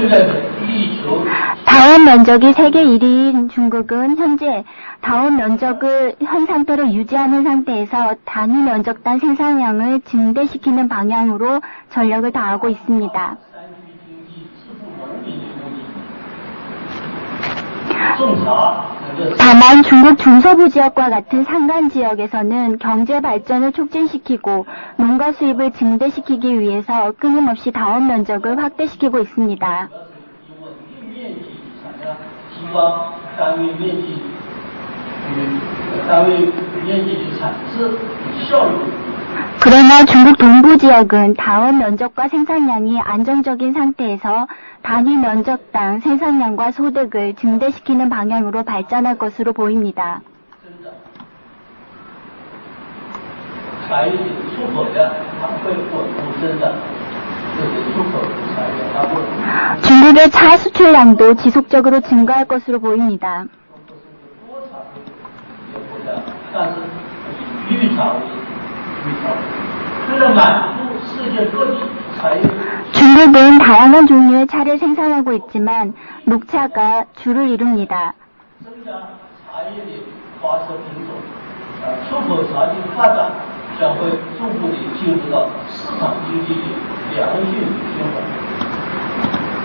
应该是力求 다원 면적이 세계 1위인 중국은 현재 다원 면적을 현 상태로 유지하는 상태에서 단위 면적당 생산량을 증대시키는 방향으로 전력을 다하고 있습니다. 种茶能够 다만 중국 중서부 지역과 같은 산간 지역에서는 경제 발전을 촉진시키고 농가 수입을 증대시키기 위해서 끊임없이 다원 면적을 확대시키고 있습니다. 以稳定面积产量提高单位面积的产值与效率。 그러나 중국 동부 지역은 다원 면적과 생산량이 안정적인 상태에서 단위 면적당 생산량과 소득을 증대시키는 방향으로 발전할 것으로 보입니다. 茶叶的出口量它会稳步增长，这些出口茶叶它会 중국의 차 수출량도 지속적으로 증가할 것으로 보입니다. 多茶的一些国家，但是以绿茶为为了满足世界各地茶叶 중국은 다양한 종류의 차를 생산하고 있지만 녹차가 주를 이룹니다. 增加茶叶的花色品种，出口茶的发展将会逐步的进入到市场经济的良性循环。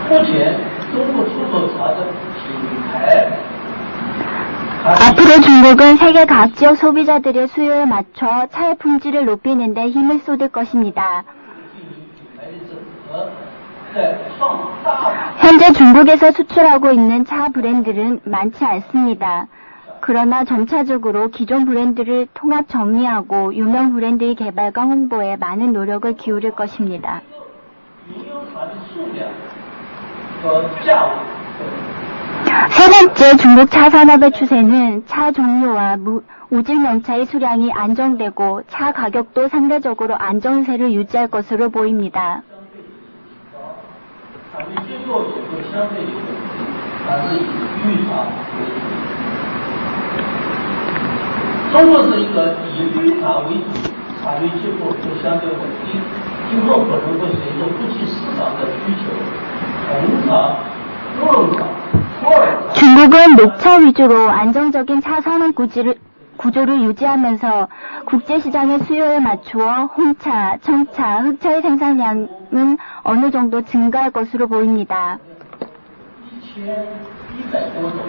目前，中国出口茶的品牌 앞으로 중국은 세계 각 지역 소비자들의 수요에 맞춰 차의 품질을 높이는 데 힘을 쏟을 것입니다. 현재 중국에서 수출하고 있는 차 브랜드는 많지 않습니다. 그러나 점차적으로 기존 브랜드를 통합 정리하고 유명 브랜드의 개발과 홍보에 많은 노력을 기울일 것입니다. 세 번째 중국 차 산업의 추세는 차 종류와 우질 명차의 수량이 안정되고 차 가격도 상대적으로 안정세를 유지할 것으로 보입니다. 产业结构也会相对有问题，还是以绿茶为主。中国是一个以绿茶为主，产业结构会相对稳定，今后可能会随着不其市场的需求，红茶、乌龙茶、普洱茶。 중국은 녹차 위주로 안정적인 차 산업 구조를 유지하면서 국제시장의 수요에 맞추어 홍차, 청차, 흑차의 생산량은 어느 정도 증가할 것으로 보입니다. 1100多种，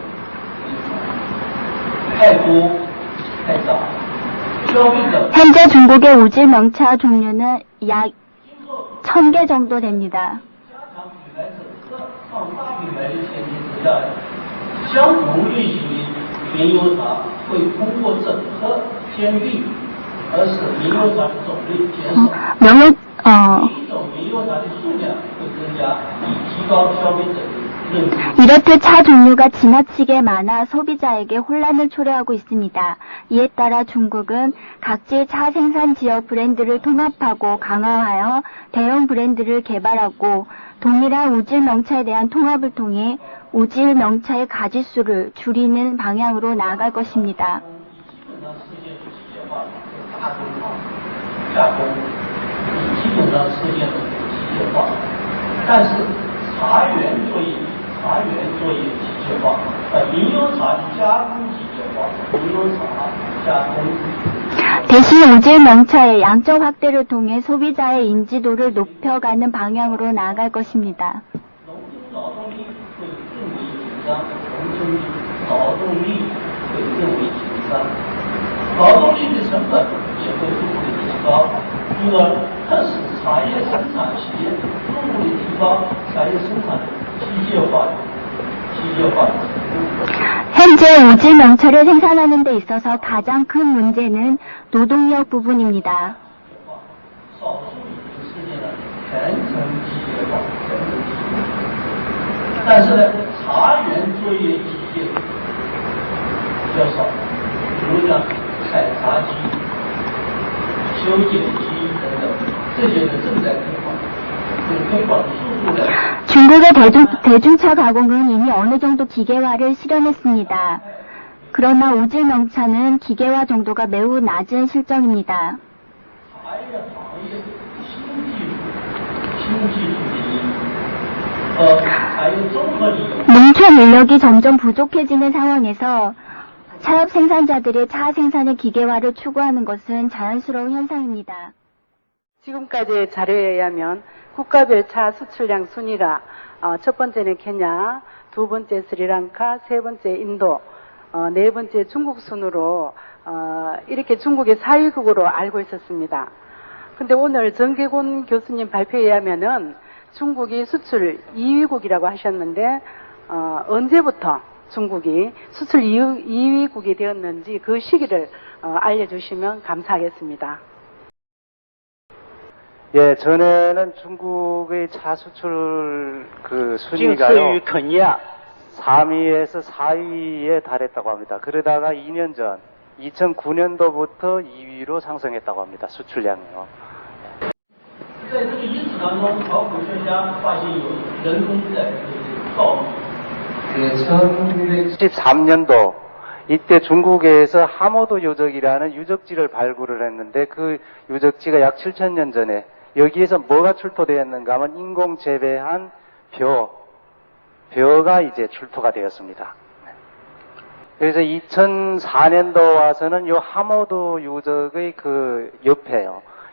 太多太少，消费者 현재 중국의 우질 명차 종류는 약 1000개 정도 됩니다. 加强品牌整合，放大品牌的前提之下，相同类型的名优茶会通过整合兼并，而使名优茶的种类减少，每一种名优茶的数量会增加，以提高消费者的认知。 이렇듯 차 종류가 지나치게 많아 소비자에게 혼란을 초래하고 있습니다. 이에 따라 중국은 각지의 차 생산 지역 브랜드를 통합하고 강화하여 대형 브랜드를 개발하고 동일한 우질 명차에 대한 통합을 통해 우질 명차의 가지수를 줄이는 방향으로 나아갈 것입니다. 基本上实现了企业化、大众化、加工，基本上实现了企械化，但是茶园作业机械化，饮用茶加工机械化，饮用茶加工。 대신 오질명차의 양적 확대를 통해 소비자의 인지도를 높여가는 방향으로 나아갈 것입니다. 农村劳动力会更为紧张，农村劳动力会更为紧张，劳动力的成本也会逐步的提高，因而迫使茶叶生产企业逐步的提高茶叶生产机械化程度。 현재 오질명차를 생산하는 데 있어서 가장 큰 문제는 노동력 부분입니다. 少数已经实现了全程机械化，但是呢，茶园作业机械比较少，比如像采茶机、修剪机等等，这些呢正在推广，这个推广的速度呢。 중국의 대중차 가공은 이미 어느 정도 기계화를 실현했습니다. 그러나 오질명차는 기계화 정도가 매우 낮은 실정입니다. 농촌 인력이 점점 부족해지는 상황에서 차엽 생산자들이 차 생산의 기계화를 추구하는 것은 자연스러운 현상입니다. 지금까지의 자료에 의하면 국가별 차 수출량 순위가 첫 번째는 케냐, 두 번째 스리랑카, 세 번째 인도, 네 번째 중국 순으로 이렇게 중국의 4위국으로 알고 있었습니다. 근데 오늘 정계곤 교수님 발표에 의하면은 중국이 수출 2위국이라고 하셨는데 언제부터 중국이 수출 2위국이 되었는지 그 시기를 알려주시면 감사하겠습니다. 예, 전에는 중국의 차 수출 그 순위가요, 3위에서 4위에 달했다고 합니다. 그러다가 2년 전, 2009년도부터 2위로 상승했다고 합니다. 수출량이요. 在这个遗址当中，考古学家发现有人工的造物。 1913년도 이때 중국에서 하모도 유적이라는 유적지를 발굴을 했는데 그 유적지가 약 7,000년 전에 여기에서 뭐가 출토되었는가 하면 인공 재배한 벼가 이제 출토가 되었습니다. 그래서 2004년도 와서는 요 하모도 유적의 그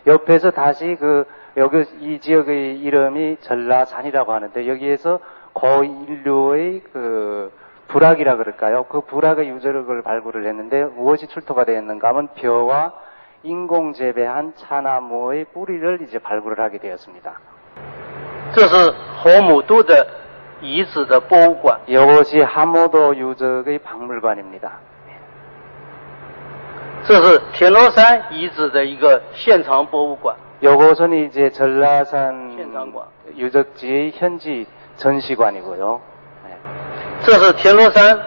옆에서 다시 여기 이 지역의 이름이 전라산이라고 하는데 여기에서 고인류의 부락이라 그럴까요? 그 부락의 유적을 발굴을 했는데 무엇이 출토가 되었는가 하면 벼와 인공 재배한 차나무의 뿌리를 이제 발굴을 하게 되었습니다. 这是河姆渡的遗址的博物馆。 이것이 하모도 유적의 박물관입니다. 这是田螺山遗址的一个现场博物馆。 이것은 이제 전라산 유적지의 현지 전시관이고요. 这是田螺山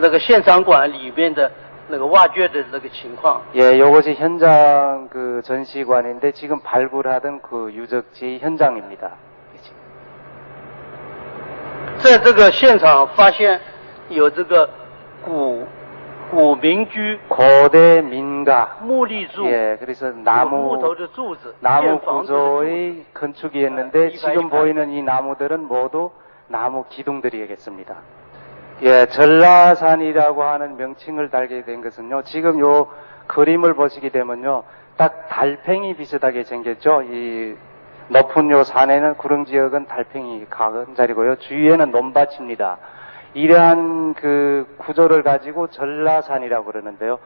那个现场馆里面的那个挖掘的那个情况。 예, 이것이 현장 그 전시관인데 지금 발굴하던 그 유적지 현장입니다. 在这个现场发现有这个古民居 고대 민가 木立柱 예, 그래서 木 나무 头的柱子 나무 建房子的柱子 구조의 건축이었는데 지금 보이는 이 나무들은 모두 나무 기둥들이겠습니다. 예, 전라산이라고 하는 명칭을 달게 된 것은요, 지금 요 그림을 보시게 되면요, 딱 달팽이 비슷하게 생겼죠. 이 높은 요 산에는 구릉 지역은 달팽이 가은 자리고요, 주위에는 논밭입니다. 이러한 그 구조를 가지고 전라산이라고 그러는데요.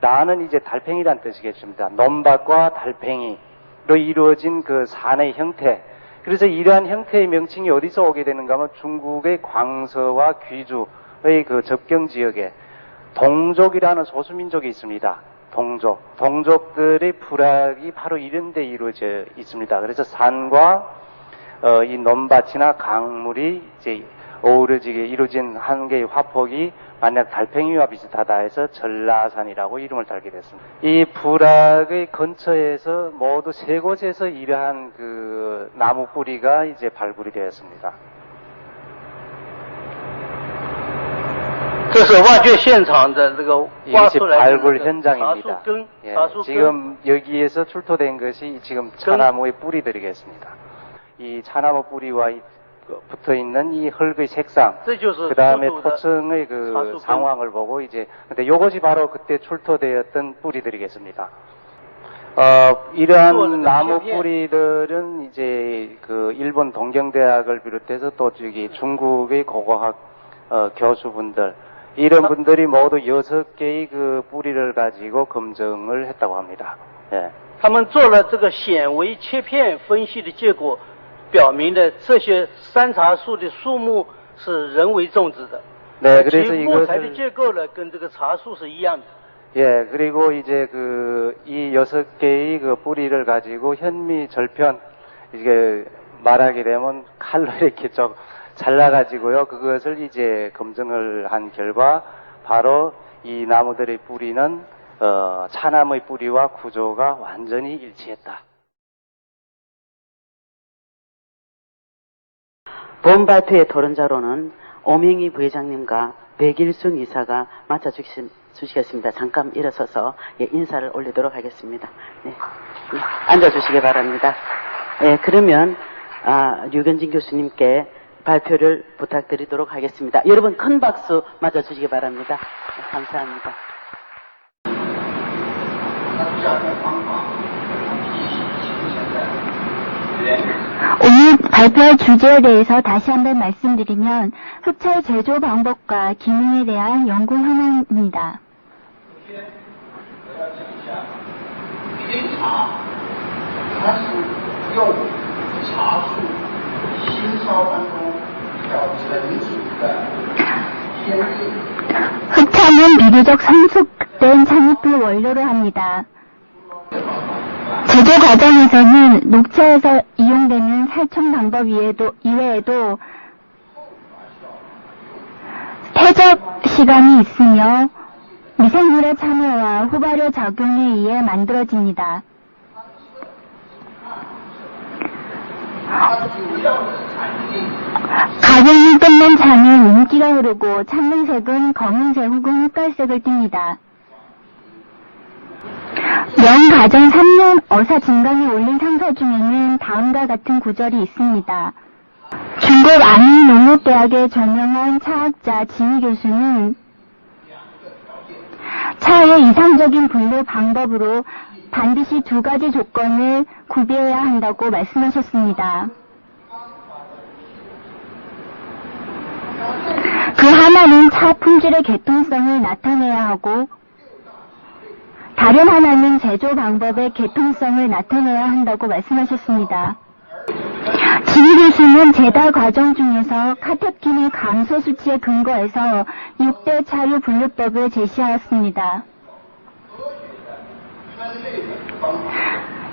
라는 이제 달팽이란 뜻이겠습니다. 논밭과 달팽이로 이루어진 그 산의 형태. 그래서 이러한 형태의 명칭이 어디서 오게 되는가 하면 중국의 광서와 귀주의 그 접경 지역에 동족이라는 소수민족이 있습니다. 동족들의 부락이 바로 이런 데 이루어져 있습니다. 그래서 산과 이 논밭이나 강물이 이제 어우러지게 이루어진 한 개의 화폭이 만약 달팽이와 비슷하다 해서 전라산이라고 이름을 달게 됐습니다. 이 부락의 근처에서 모두 3곳에서 이러한 그 나무 뿌리가 이제 발굴이 되었습니다. 这是挖掘现场的这个挖 이것이 出来的 발굴 茶树 현장입니다. 根， 예, 茶树根。 지금 여기에서 출토된 것이 지금 차나무의 뿌리들이겠습니다. 이 차나무 뿌리와 붙어 있는 이 흙의 색상, 这就是 그 다음에 出土的 토층의 그 사수분. 상황을 보고 이제 근데 요것이 바로 그때 출토되었던 뿌리들이겠습니다. 이러한 나무 뿌리들은 이제 그 일본 동경대학을 비롯해서 또 저기 중국의 고고학 교수분들 이런 분들이 모두 6개의 그 뿌리를 가지고 검증을 했다고 합니다. 예. 他们做了这个显微切片分析的结果，表明的这些山茶树的树木是人为种植的， 네, 其 그래서 木材的 이것을 结构呢跟这个茶树是一样的。 예, 그리고 이제 이 6개의 그 뿌리를 가지고 현미절편, 이게 말하게 되면 칼로 이렇게 좀 잘라가지고요. 그것을 이제 검증을 한 결과, 바로 이 나무들의 뿌리는, 차나무의 뿌리와 구조가 완전히 일치했다. 본 발표의 토론자로는 오명희 부회장님과 백일순 이사가 맡아주시겠습니다. 잠깐 일어서서 인사를 올리도록 하겠습니다. 네. 앉아주시기 바랍니다. 그러면 류견진 교수님께 발표를 부탁드리도록 하겠습니다. 여러분 큰 박수 맞아주시기 바랍니다. 네, 감사합니다. 오늘 발표할 주제에 대해서 다시 한번 말씀드리면 흑찰 제조 방법과 기능에 대한 연구 현황입니다. 흑차는 비교적 성숙된 잔입을 원료로 합니다. 제조 과정에서는 녹차에서 이용되는 살청 방법 이외에도 퇴적 시간이 있으며 미생물의 참여와 후발효 작용에 의해 만들어집니다. 가공이 끝난 차는 윤기가 흐르고 찬문색은 검은색 혹은 흑갈색을 띱니다. 명가정 3년 어사 진강에 올린 상서 중에는 다음과 같은 구절이 있습니다. 중국 안농업대학의 전명한 차학자 지희 교수는 차의 이상적인 분류 방법으로 반드시 2가지 조건을 구비해야 한다고 말씀하셨습니다. 그 하나는 차 품질의 개통성을 나타내야 하고 다른 하나는 제조 방법의 개통성을 나타내야 한다고 말씀하셨습니다. 지희 교수는 제달 과정 중에서 카테킨의 감소 수치에 근거해서 6대 차류 분류법을 제시하였습니다.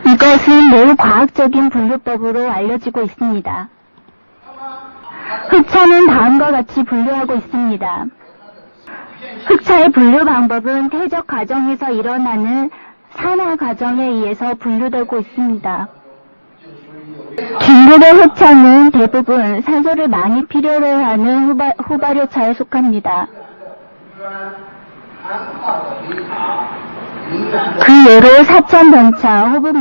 이것은 매우 과학적인 분류법으로 알려지고 있습니다. 흑차는 다음과 같이 분류하고 있습니다. 흑차의 분류 방법은 퇴적 과정에서 일어나는 산화 과정에 의해서 분류되고 있습니다. 중국의 흑차는 대부분 산소를 많이 필요로 하는 후발효차에 속합니다. 그 예로 사천 변차, 호북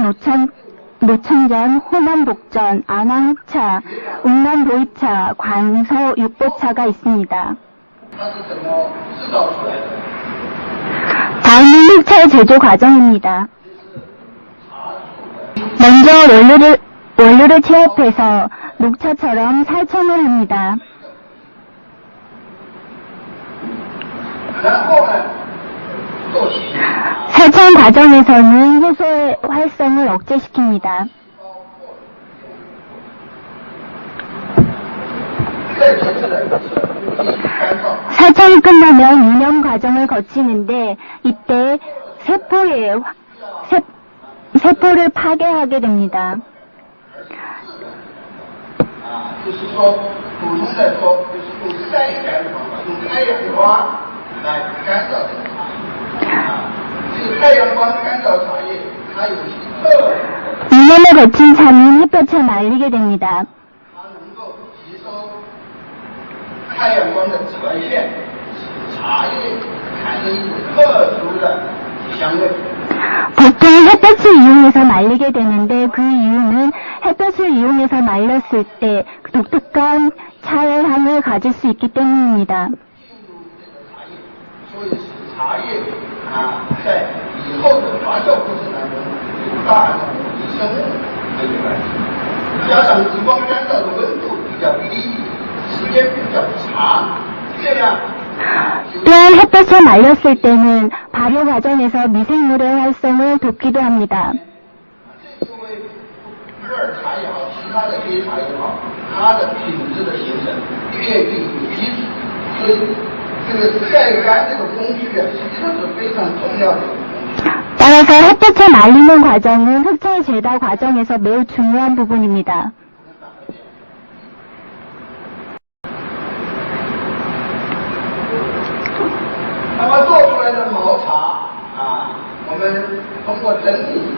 노천전, 호남 복전, 안항 흑차, 운남 도입차, 광서 육보차가 있습니다. 다음은 흑차의 제조 과정입니다. 먼저 원료를 채합해서 녹차처럼 살청을 합니다. 살청 과정에서는 효소의 활성을 억제시킵니다. 살청이 끝나면 유념 과정을 거치는데 이때 세포를 파괴하게 됩니다. 유념을 거친 차는 햇볕에 말리게 됩니다. 보통 햇볕을 이용해서 말리게 되는데 그 이유는 햇볕을 이용해서 말렸을 때 그 독특한 차의 향을 가질 수 있기 때문입니다. 所以使茶叶在以后的发酵过程当中有大量的微生物可以来自，加上日光干燥的温度比较低，时间比较长，这样 또한 햇볕에 말렸을 때는 발효 과정에서 미생물의 활성을 돕기도 합니다. 因为普洱茶也好，其他的黑茶也好，它的品质的形成越并有基础，所以这个晒干这个工序实际上是非常重要的。 따라서 햇볕에 말리는 과정은 흑차의 제다 과정에서 매우 중요한 부분입니다. 那么做出来的毛茶我们通过整理，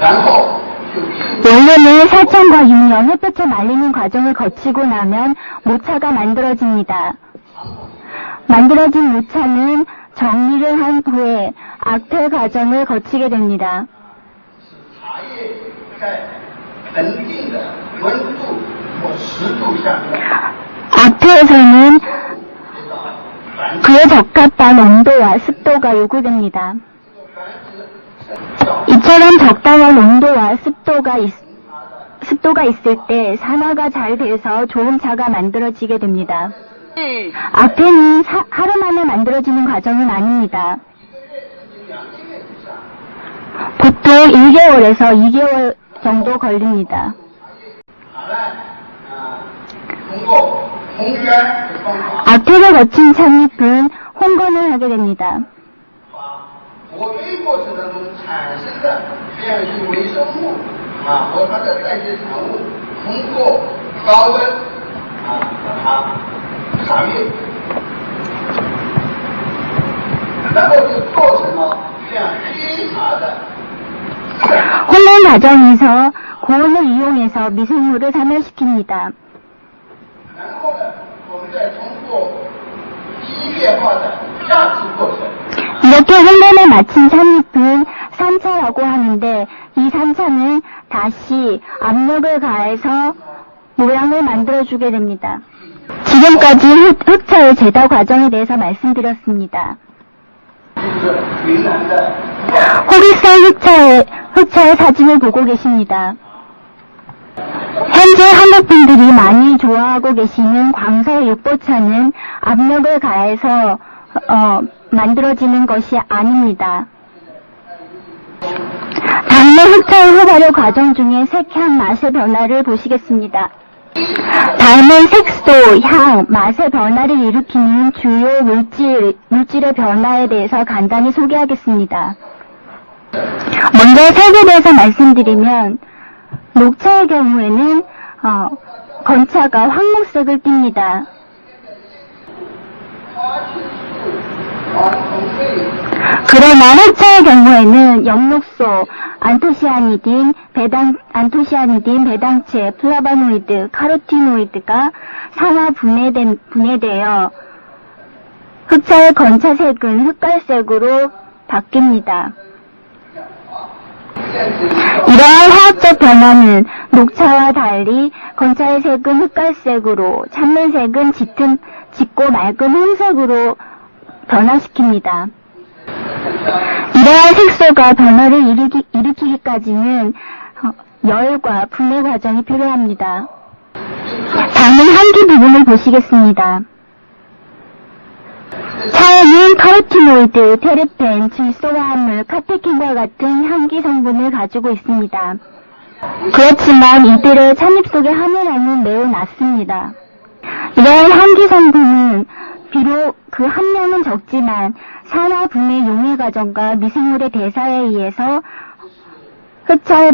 然后就 원래는 설탕과 6년 햇볕에 말리는 과정을 거치고 나면 모차가 만들어집니다. 만들어진 모차는 정리를 한 후에 악퇴 과정을 거치게 됩니다. 茶叶在恒定的温度或湿度下面， 악퇴에서는 그에 적합한 온도와 습도가 요구됩니다. 이처럼 적당한 온도와 습도가 있을 때 산화가 잘 돼서 좋은 차가 만들어지게 됩니다. 악퇴는 하루 만에 만들어지는 과정은 아닙니다. 보통 1개월에서 2개월 정도 걸립니다. 악퇴를 거친 찻잎은 홍건을 하게 됩니다. 活堆过程当中产生的这样一些微生物和它的代谢产物，通过高温把它查阅，然后就做成了这样黑茶的。 홍건 과정에서 고온을 이용해서 미생물을 산화시킵니다. 然后呢，我们再通过机械化的压制过程。 이렇게 홍건을 마친 찻잎은 산차라고 하는데 이 산차는 다시 압력을 가해서 모양을 만들어주게 됩니다. 지금까지 흑차의 제다 과정에 대해서 말씀드렸습니다. 호기성 흑차의 사진을 보고 계십니다. 현재 한국 분들이 많이 좋아하고 계시는 광서 육보차는 압력을 가해서 만들어지는 것이 아닙니다. 다음에 흑차의 흡발효 과정 중에 색향 맛의 변화를 보시겠습니다. 다음은 색소, 향, 맛의 변화를 일으키는 주요 물질의 변화에 대해서 간단히 소개하겠습니다. 먼저 색에 대해서 말씀드리면 녹차의 경우에는 건차가 황록색을 띱니다. 그러나 흑차의 경우에는 엽록소, 안토시아니딘, 배당체, 플라바노이드, 카로티노이드가 산화 분해되어 흑차의 건차색은 흑갈색으로 바뀝니다. 이러한 화학적 변화는 녹차와 달리 건차의 색은 흑갈색으로, 찬면색은 짙고 맑은 홍색으로 변화시킵니다. 이러한 색소가 변화를 일으키기까지는 열과 분해 과정이 필요합니다. 다음은 향기 부분을 보시겠습니다. 차에는 카로티노이드, 테르펜, 질소화합물, 카테킨과 같은 향기 성분을 가지고 있습니다. 그렇지만 이들의 찻잎 속의 함유량은 매우 낮습니다. 이러한 향기 성분은 비록 그 함량은 적지만 산화 분해 용해 과정과 미생물의 대사에 의해서 흑차의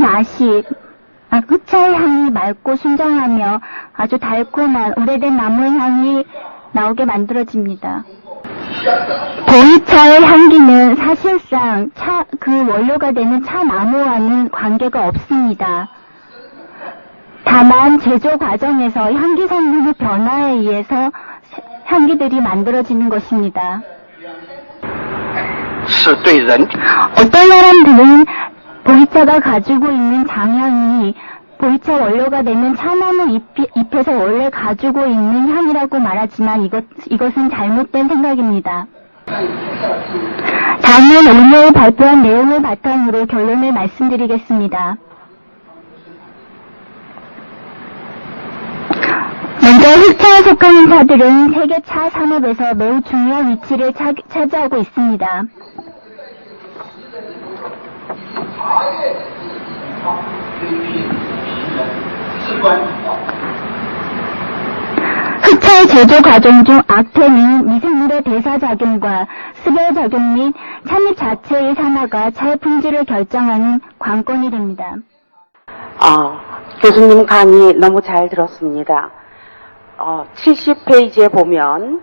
향이 맑고 순정하며 아주 달콤한 오래된 나무 향이 나오게 만들어집니다. 보이차의 향기는 사실상 그 원료가 되는 차나무와는 관계가 없습니다. 다만 제조 과정에서 향기 성분의 변화에 의해서 향기들이 만들어지는 것입니다. 어떤 사람들은 보이차 보이차가 가지고 있는 장향이 보이차 원료가 되는 차나무 잎에서 원래 가지고 있는 향이라고 말하지만 이것은 잘못된 생각입니다. 다음은 오늘 발표한 내용을 바탕으로 결론을 말씀드리겠습니다. 먼저 흑차에 속한 회사들은 세계 차 산업에서 매우 중요한 위치를 차지하고 있습니다. 흑차의 제조 과정 중 악태는 미생물의 대사작용과 습열작용 및 찻잎 자체의 산화가 차의 품질을 결정하는 관건이 됩니다. 교수님 강의 너무 잘 들었습니다. 70페이지에 보면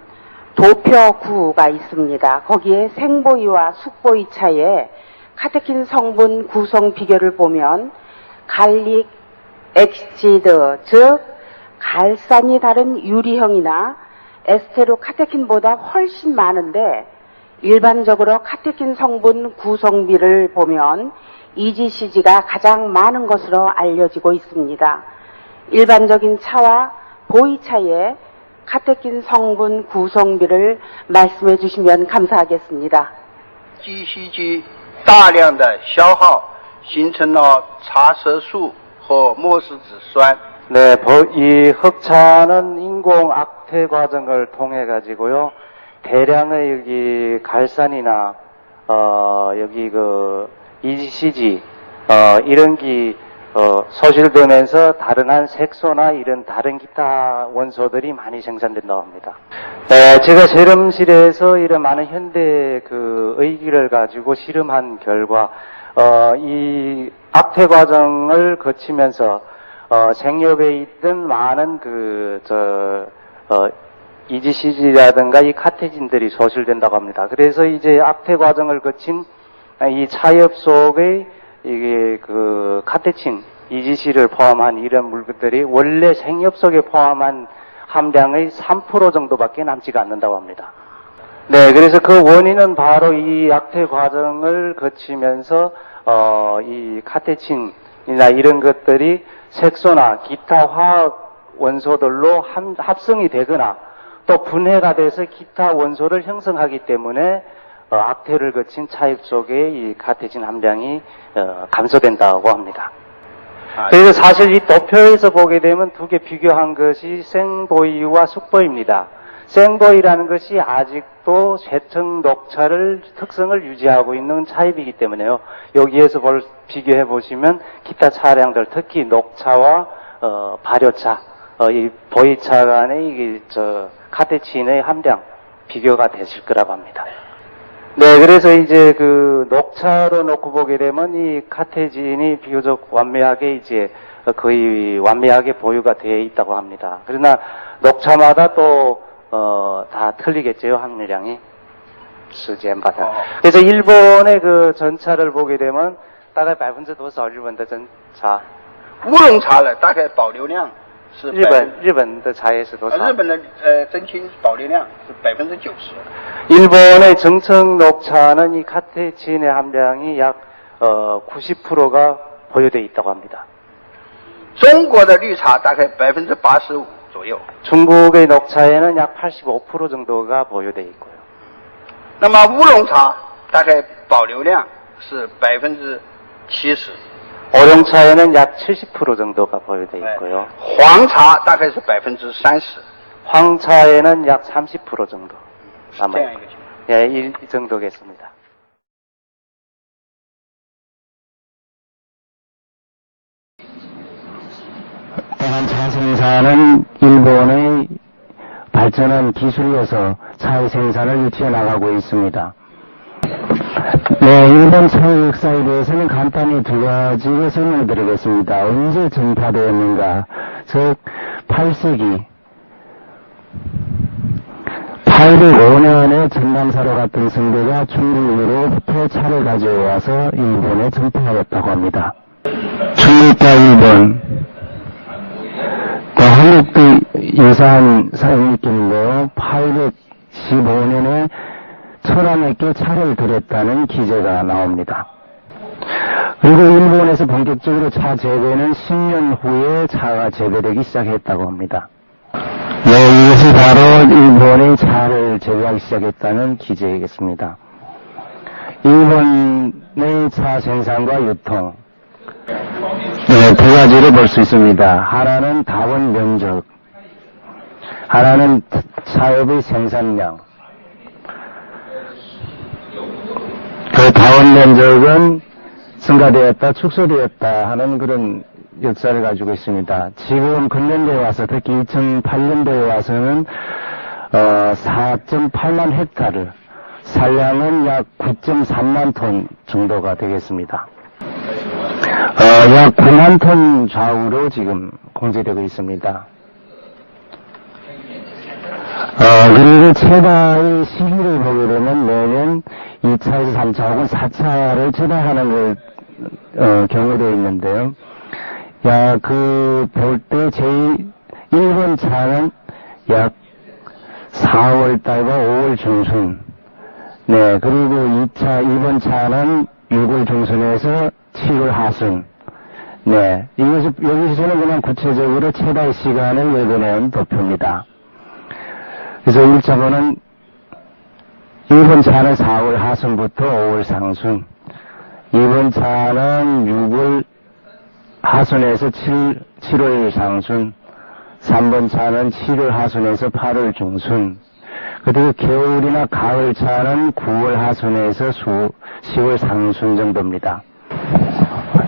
도표 9가 있습니다. 거기에 생보이와 숙보이 차의 카테킨 성분 구성 비결을 보면 갈릭 엑시드, 즉 갈산이 다른 유리형이나 에스테로 카테킨보다 훨씬 많은데 일반적으로 카테킨 성분 구성비를 보면 EGCG가 가장 많은 것으로 알려지고 있습니다. 일반적인 차와 보이차의 카테킨 성분 구성비를 말씀해 주시면 감사하겠습니다. GCG 大量的消耗形成了茶色素和莫氏子酸。 네, 이 흑차는 인공 악태 과정을 통해 가지고요, 대량의 여기 갈산이나 여기 EGCG 이런 게 소실되면서 다른 한 색소나 이런 다른 기타 원소들이 많이 생산된다고 합니다. 제가 실험실에서 이런 많은 현대 의기를 가지고 실험한 결과 이 악태 과정을 거치면서 생엽에 있던 많은 EGCG라든가 이 카테진들이 소실된다고 합니다. 그래서 이제 악태 과정을 거친 이 차엽 속에 이게 카테친, EGC를 포함한 이런 물건들이 원래 생엽 속에 포함한 함량의 3% 정도밖에 남지가 않는다고 합니다. 네, 그래서 그 원인은 바로 이 악태 과정을 거치면서 이 카테친이나 이런 것들이 색소나 기타 화학 원소들로 합성이 되거나 또 분해가 돼서 기타 원소를 형성하기 때문에 악태를 거친 차엽 속에 이 카테진 함량이 감소된다고 합니다. 그래서 사실 이 도표에서 보게 되면 두 개 비교한 것이 생보이와 숙보이입니다. 생보이라는 것이 아직도 쇠청 녹차를 특성을 유지하고 있는 차입이기 때문에요. 여기에서 비교해 보시면 기타 차량들, 특히 녹차와 발효차, 이 보이차 간의 이게 카테친의 함량 비교가 되실 거라고 합니다. 네, 그래서 이제 녹차로 놓고 보게 되면 이 카테진이 비교적 완벽하게 이제 거의 완벽하게 보유가 되어 있다고 합니다. 그러나 녹차마다 또 다 틀리겠죠, 함유량이.时间把它. 그래서 일본의 전차를 보게 되면大概多少日本的真茶？乌龙茶呢，大概保留量是日本的茶叶是多少？日本的真青保留量是90%。 일본의 정청 녹차는 이 카테친의 함량이 약 90%가 보유되어 있다고 합니다. 中国的绿茶大概85%左右。 중국의 녹차에는 약 85% 정도가 보유되어 있고요. 那么乌龙茶大概保留量是70%。 오룡차에는 약 70% 정도가 보유되어 있고요. 黄茶大概是30%。 황차에는 약 30% 정도 남아요. 예, 이 정도겠습니다. 다만 차 생산은 일본의 발전한 기술이어서 차의 생산을 유치해 나가고 있습니다. 네, 일본 차의 역사에 대해서는 간단히 두 가지를 설명드리겠습니다. 언제 전파되었는가? 즉 8세기 805년에 전당사로 갔던 승대가 중국으로부터 차를 가져와서 일본에 전파하였다고 합니다. 중국과 일본, 한국도 유사한 사용이 있겠는데요. 815년에 천안에게 차를 들였다는 기재가 나옵니다. 그리고 일본에서 본격적으로 차 재배는 10년 후에 차가 재배되기 시작했다고 합니다. 네, 이것이 바로 일본의 차를 재배하기 시작했다는 기제이겠습니다. 일본의 차 생산과 유통, 네, 두 가지를 볼 수 있습니다. 하나는 다원 면적, 하나는 차업의 생산량. 그 다원 면적은 증가되었다, 축소되었다 하는 그런 역사를 가지고 있습니다. 지금 근년도에 와서, 특히 2008년도에 와서는 4.8만 헥타르, 산량은 약 9.3만 톤 정도가 되겠습니다. 약 9만 톤 좌우로 지금 공제되고 있습니다. 그리고 최다의 시기를 보게 되면 매년 2차에서 3차 혹은 4차를 최다하는 경우도 있는데요. 볼 때 일본 차는 약 4월 달과 5월 중순, 네, 그리고 2차, 일본 차는 6월 중순에서 7월 하순, 네, 여기서는 그냥 구체적으로 최다의 시간을 예고내온 도표입니다. 그래서 1차번은 일본 차는 4월 하순부터 5월 상순, 2번 차는 6월 하순에서 7월 상순, 3번 차는 7월 하순에서 8월 중순, 그리고 겨울이나 가을 차는 9월 하순에서 10월 상순 정도입니다.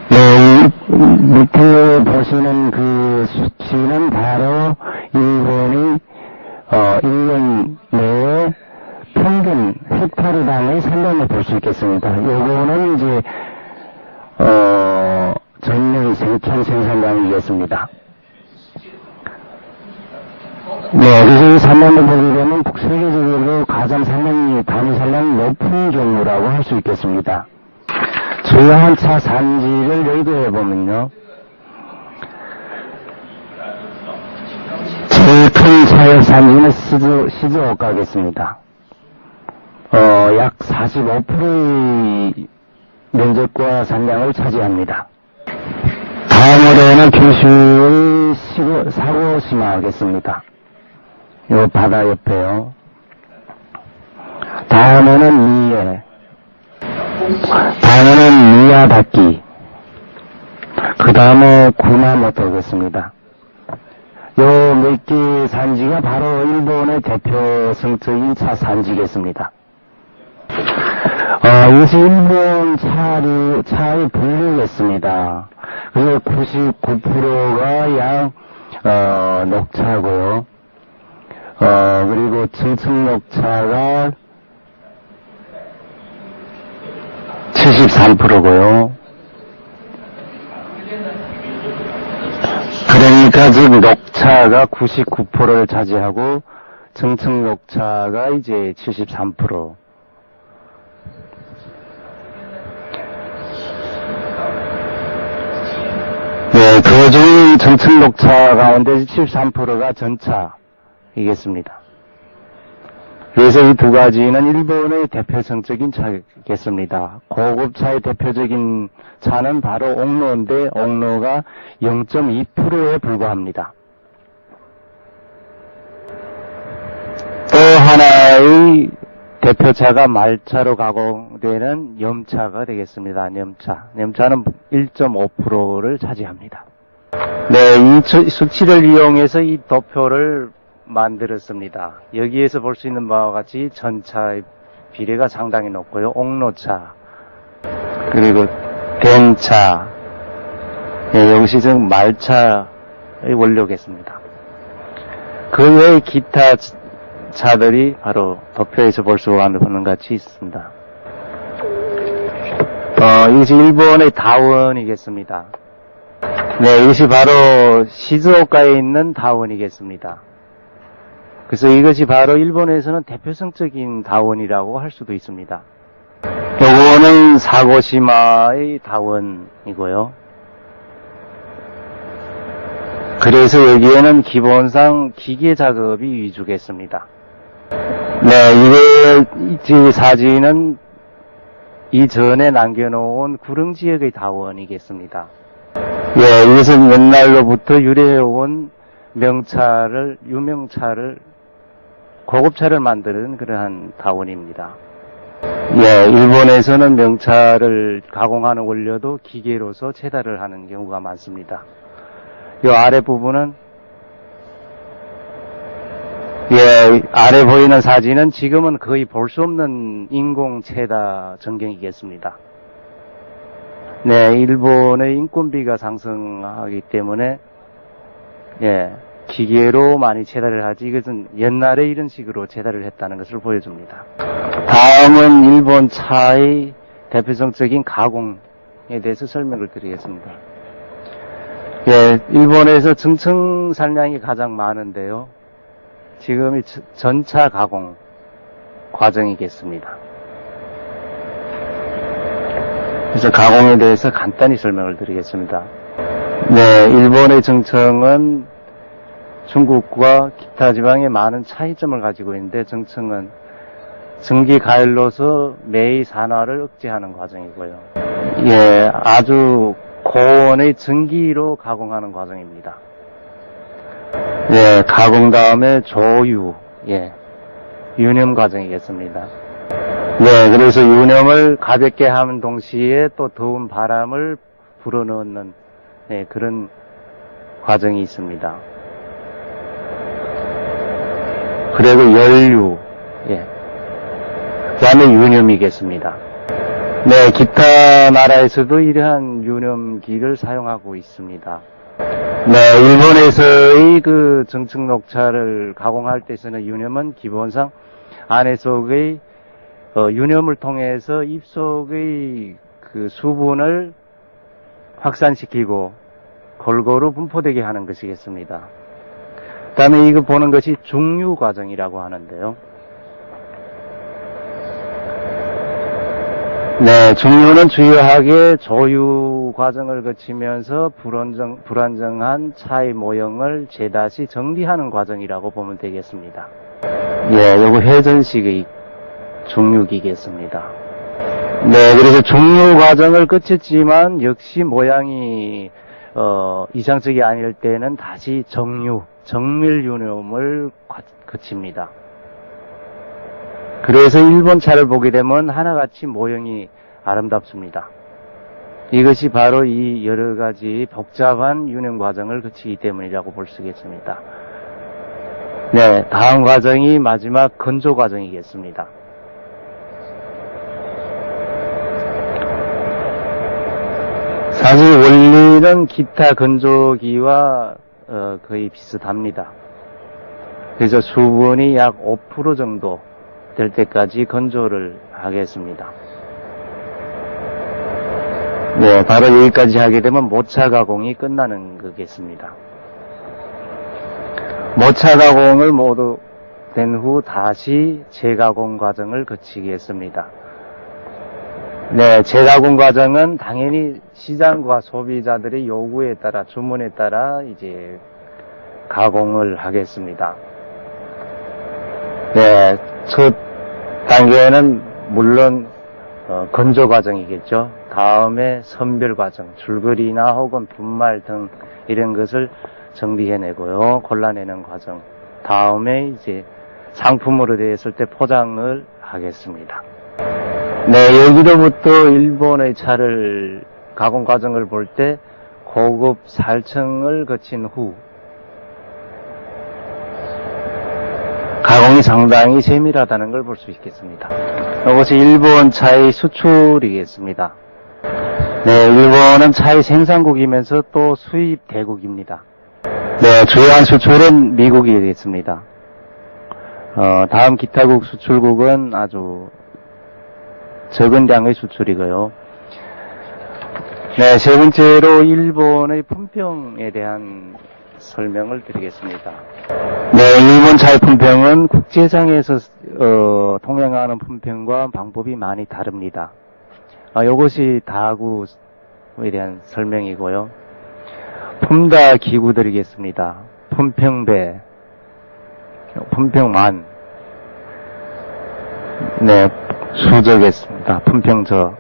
네, 밑에 보시는 그 수치는 바로 일본의 1년 내에 평균 헥타르당의 산량을 볼 수 있겠습니다. 요거는 이제 전년 총 생산량이겠습니다. 네, 그래서 이 산량을 보게 되면 세계적으로 가장 단위 산량이 높은 경우라고 할 수 있겠습니다. 주요한 차 산지를 열거해 보면요, 제일 큰 차의 산지는 시즈오카겠습니다. 약 45%의 면적과 산량을 차지합니다. 다음으로는 규슈의 사고시마겠습니다. 요 바다 옆에요. 다음에는 미에, 다음에는 미야다키, 그 다음에 구나모토겠습니다. 요 몇 개의 산지가 바로 일본의 대표성적인 차 산지겠습니다. 이것이 일본 차의 분류겠습니다. 그래서 99%가 양 녹차고요. 그리고 증축 녹차가 73%고요. 그러니까 지금 녹차가 99%를 차지하고 증축 녹차가 이제 73%. 네, 그중 증축 녹차 가운데 73%가 전차이겠습니다. 그래서 이 두 가지는 일본의 대표성적인 차겠습니다. 고급차의 대표적인 차는 바로 옥로인데 옥로가 0.2%에 불과합니다. 또 하나의 대표차가 말차로 가공되는 염차가 되겠습니다. 염차는 1.5%를 차지합니다. 네, 이 수치를 이용해서 이 도표를 만들었습니다. 여기에서 볼 수 있는 바와 같이 전차의 비례가 상당히 높고요. 옥로차, 그리고 덴차, 네, 여기서 지금 말차의 원료겠습니다. 그 외에 기타 차들이 바로 도표에서 볼 수 있는 같이 있습니다. 이것이 일본의 다원이겠습니다. 네, 이것이 바로 시즈오카에 있는 다원이겠습니다. 그래서 이것이 바로 일본에서는 대표성적인 다원이라고 할 수도 있습니다. 요거는 사고시마의 다원이고요. 그래서 여기에는 기본상 기계 작업이 위주겠습니다. 네, 이 사진은 이전에 남겨놓은 구릉 지역의 다원이겠습니다. 예, 이것은 옛날로부터 유래해온 유명차를, 고급차를 만드는 그러한 다원입니다. 예, 일본에서는 명차를 가공하는 원료도 기계로서 채달을 하는 경우가 많습니다. 이 아래 부분은, 예, 아래 보이는 사진은 지금은 거의 볼 수 없는 인공 채다 전경이겠습니다. 네, 일본의 인건비가 상승하기 때문에, 예, 기계로 많이 채달을 하지, 이것은 옛날에 이런 식으로 채달을 했다는 것을 보여줍니다. 다음은 일본 차의 대표성적인 가공에 대해서 설명을 드리겠습니다. 예, 일본에서 증청 산량이 가장 많은데요. 지금이 전차 가공 과정이겠습니다. 그래서 가공에 대해서 간단히 설명을 드리겠습니다. 네, 일본의 정청은 중국과 기타 지방에 많은 차이점을 가지고 있는데, 정청은 전기 가열로서 매의 산화를 억제하는 과정이고요. 예, 아주 고온의 전기로 가공하는 과정입니다. 예, 가공 다음에 조유, 예, 유념 과정이겠습니다. 네, 그래서 유념을 가볍게 하는 동시에 또 더운 바람을 불어넣는, 네, 그런 과정이 있습니다. 그리고 연류, 예, 그 다음에 유념이겠습니다. 네, 기타 나라에서도 이러한 유념기를 사용하고 있습니다. 네, 일본에서의 그 정청 녹차를 가공할 때서는 유념은 기본상 안에 속의 유념을 통해서 입속의 그 수분을 확산시키고 골고루 분포되게 하는 것이겠습니다. 그 다음에 이거 보는 것이 중류 과정이라고 하는데요. 네, 중류는 주요하게 조유 과정을 거치면서 불안정한 차의 모형을 재다시 정리하는 과정이라고 보면 되겠습니다. 예, 요거 회전식의 중류기겠습니다. 네, 그래서 중류 과정을 거쳤지만 역시 모양이 이상적이 아닐 때는 다시 정밀 유념을 거칩니다. 그래서 일본 차를 보게 되면 하나같이 모형이 아름답습니다. 이것이 바로 이 여러 가지 복잡한 유념 과정을 거치기 때문이라고 볼 수 있겠습니다. 네, 다음 과정이 마지막 건조 과정이겠습니다. 사실 원리는 기타 건조기와 거의 비슷합니다. 그래서 수분이 약 5% 정도 될 때까지 건조를 하겠습니다. 네, 바로 여기까지 하게 되면 모차 가공이 끝나는 거겠습니다. 모차 가공을 모두 된 후 다시 재가공 과정을 거치겠습니다. 네, 재가공 과정은 당연히 시장과 소비자들의 요구에 따라, 주문에 따라 이제 가공을 하겠습니다. 네, 첫 단계는 물론 건조 과정이겠죠. 다음에 선별 과정, 줄거리나 혹은 분말 등 이런 것을 정리해내고요, 골라내는 과정. 다음에 이제 상품으로 되었을 때 포장을 하겠습니다. 네, 여기로부터 일본의 차를 가공 과정을 볼 때 고급 살청을 거친 후 가공이 상당히 세밀하다는 걸 볼 수 있겠습니다. 이것이 일본 차의 수출이겠습니다. 네, 일본은 차의 생산국이면서 또 수입 대국입니다. 네, 주요한 수출은 미국이 되겠습니다. 다음 기타국 수출국은 아주 적은 양의 수출이고요. 네, 세 번째로 일본의 품평에 대한 설명을 드리겠습니다. 네, 일본 차의 품평은 국제상에서 통행하는 품평과 방법이 많이 다릅니다. 이것이 다구에 대한 설명이고요. 품다 기구들이겠습니다. 품평배, 품평만, 네, 수저겠습니다. 품평저.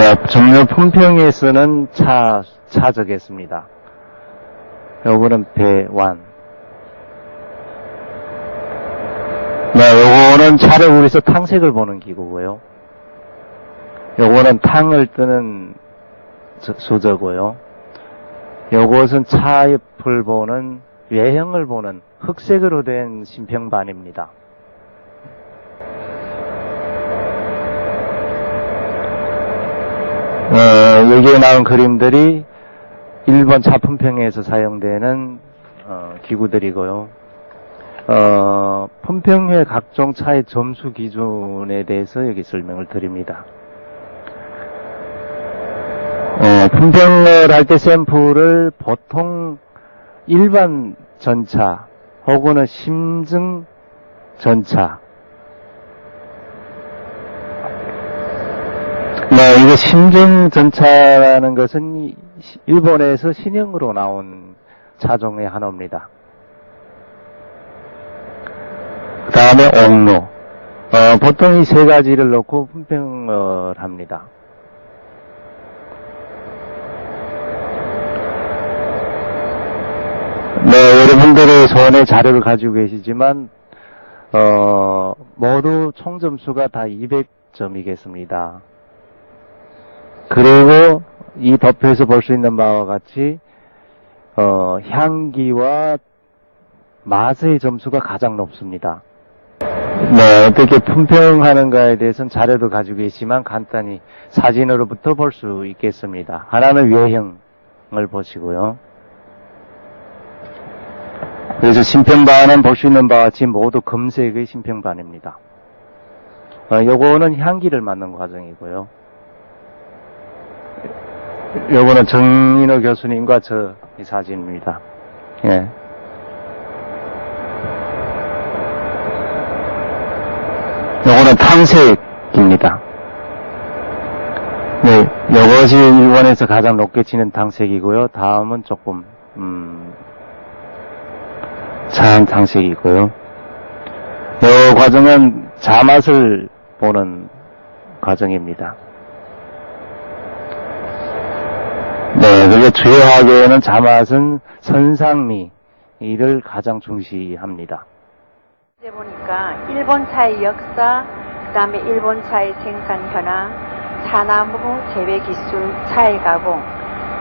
네, 종로 품평에 쓰는 차저겠습니다. 요거는 배완. 네, 요거는 차를 우리서 탕색을 보는 기구고요. 요거는 탕을 뜨는 소저고요. 요것은 차잎을 보는, 외형을 보는 흑색으로 된 심평반입니다. 여기에 나온 그림들이 일본 차품평에서 사용되는 기구들이고요. 품평회 각종 차의 점수 기준에 대해서 여기 설명을 드립니다. 품평을 할 때 샘플을 보통 일반 전차 혹은 심증 전차. 네, 이거 심증 전차라는 것은 일본에서 신형으로 나온 차종의 하나입니다. 그 다음에 옥로. 보통 이 세 가지를 놓고 품평을 합니다. 네, 여러분들이 손에 자료를 가지고 계시지만, 모두 총 점수가 다 200점이겠습니다. 그리고 이 덮에서 볼 수 있는 바와 같이, 향기와 맛의 점수가 가장 높습니다. 네, 어떻게 품평하는가에 대해서는 자료도 가지고 계시지만 간단히 사진으로부터 볼 수 있겠습니다. 하나는 외형을 보시고요. 그래서 심평반은 볼 수 있는 바와 같이 모두 금색의 심평반입니다. 요거는 향기를 맡는 과정이고요. 요거는 정인호 교수님과 저 이 사진입니다. 예. 요거는 탕색입니다. 네, 요것이 일본에서 가장 높게 치는 탕색이고요. 다음은 조금 차한 탕색이고요. 요 과정은 자맛을 보는 과정입니다. 네, 그게 주요하게는 자맛은 선상미를 가장 중시합니다. 이제 보니까 일본 차의 역사, 그 다음에 일본 차의 생산 현황, 차나무 재배 기술, 차의 가공,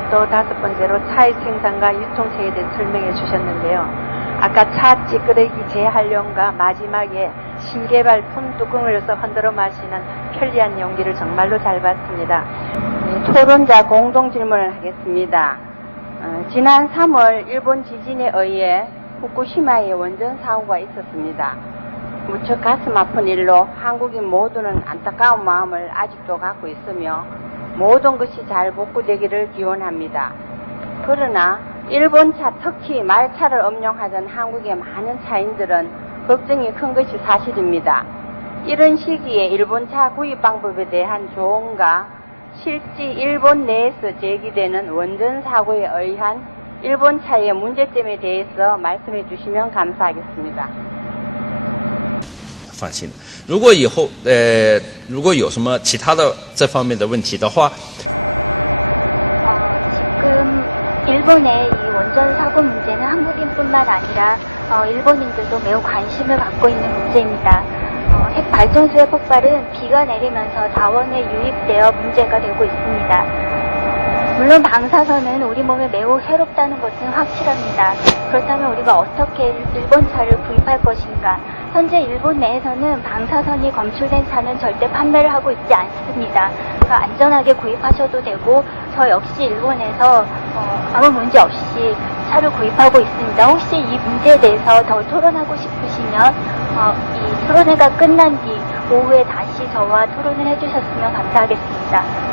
또 다섯 번째로 차의 생산과 유통체에 대해 설명해 주셨는데요. 아까 차 찌끄레기 재활용과 마지막에 신개발품 뚜껑을 열어서 흔들어 마시는 편리한 용기를 정말로 잘 봤습니다. 토론자 공동 질문을 하겠습니다. 지난 3월 일본 지진에 의해 후쿠시마에 원전 사고가 있었습니다. 무척 가슴 아픈 일로 한국인 모두는 안타까운 마음을 아직도 갖고 있으며 모든 것이 잘 복구되기를 기원합니다. 그러나 일본차, 특히 말차를 음용하던 한국의 많은 차인들은 걱정이 큰 것이 사실입니다. 이런 시기에 일본차 구입 방법에 대한 조언과 실제 일본 내에서 제기되는 원전 사고에 의한 일본차의 문제점에 대해서 말씀해 주시면 감사하겠습니다. 放心，如果以后如果有什么其他的这方面的问题的话， 지금 일본의 이 원전 사고 문제는 한국인뿐만 아니라 일본인들도 매우 관심을 갖고 있는 문제입니다. 핵 발전소의 폭발은 비가 내리면서 자원에 유입되어 문제가 되고 있습니다. 물론 방사선은 우리 몸에 매우 해롭다는 것은 확실합니다. 그렇다면 우리가 어떻게 일본 차를 구입할 것인가? 현재 일본 내에서는 방사선이 검출된 차는 절대 판매를 하고 있지 않습니다. 그러니까 안전하게 구입하셔도 되고 저 역시 일본에서 아무 문제 없이 차를 구입하고 있습니다. 혹시 이 문제에 대해서 더 토론하고 싶으시면 이 토론회가 끝난 뒤 오후에 다시 저와 토론을 해주셨으면 감사하겠습니다.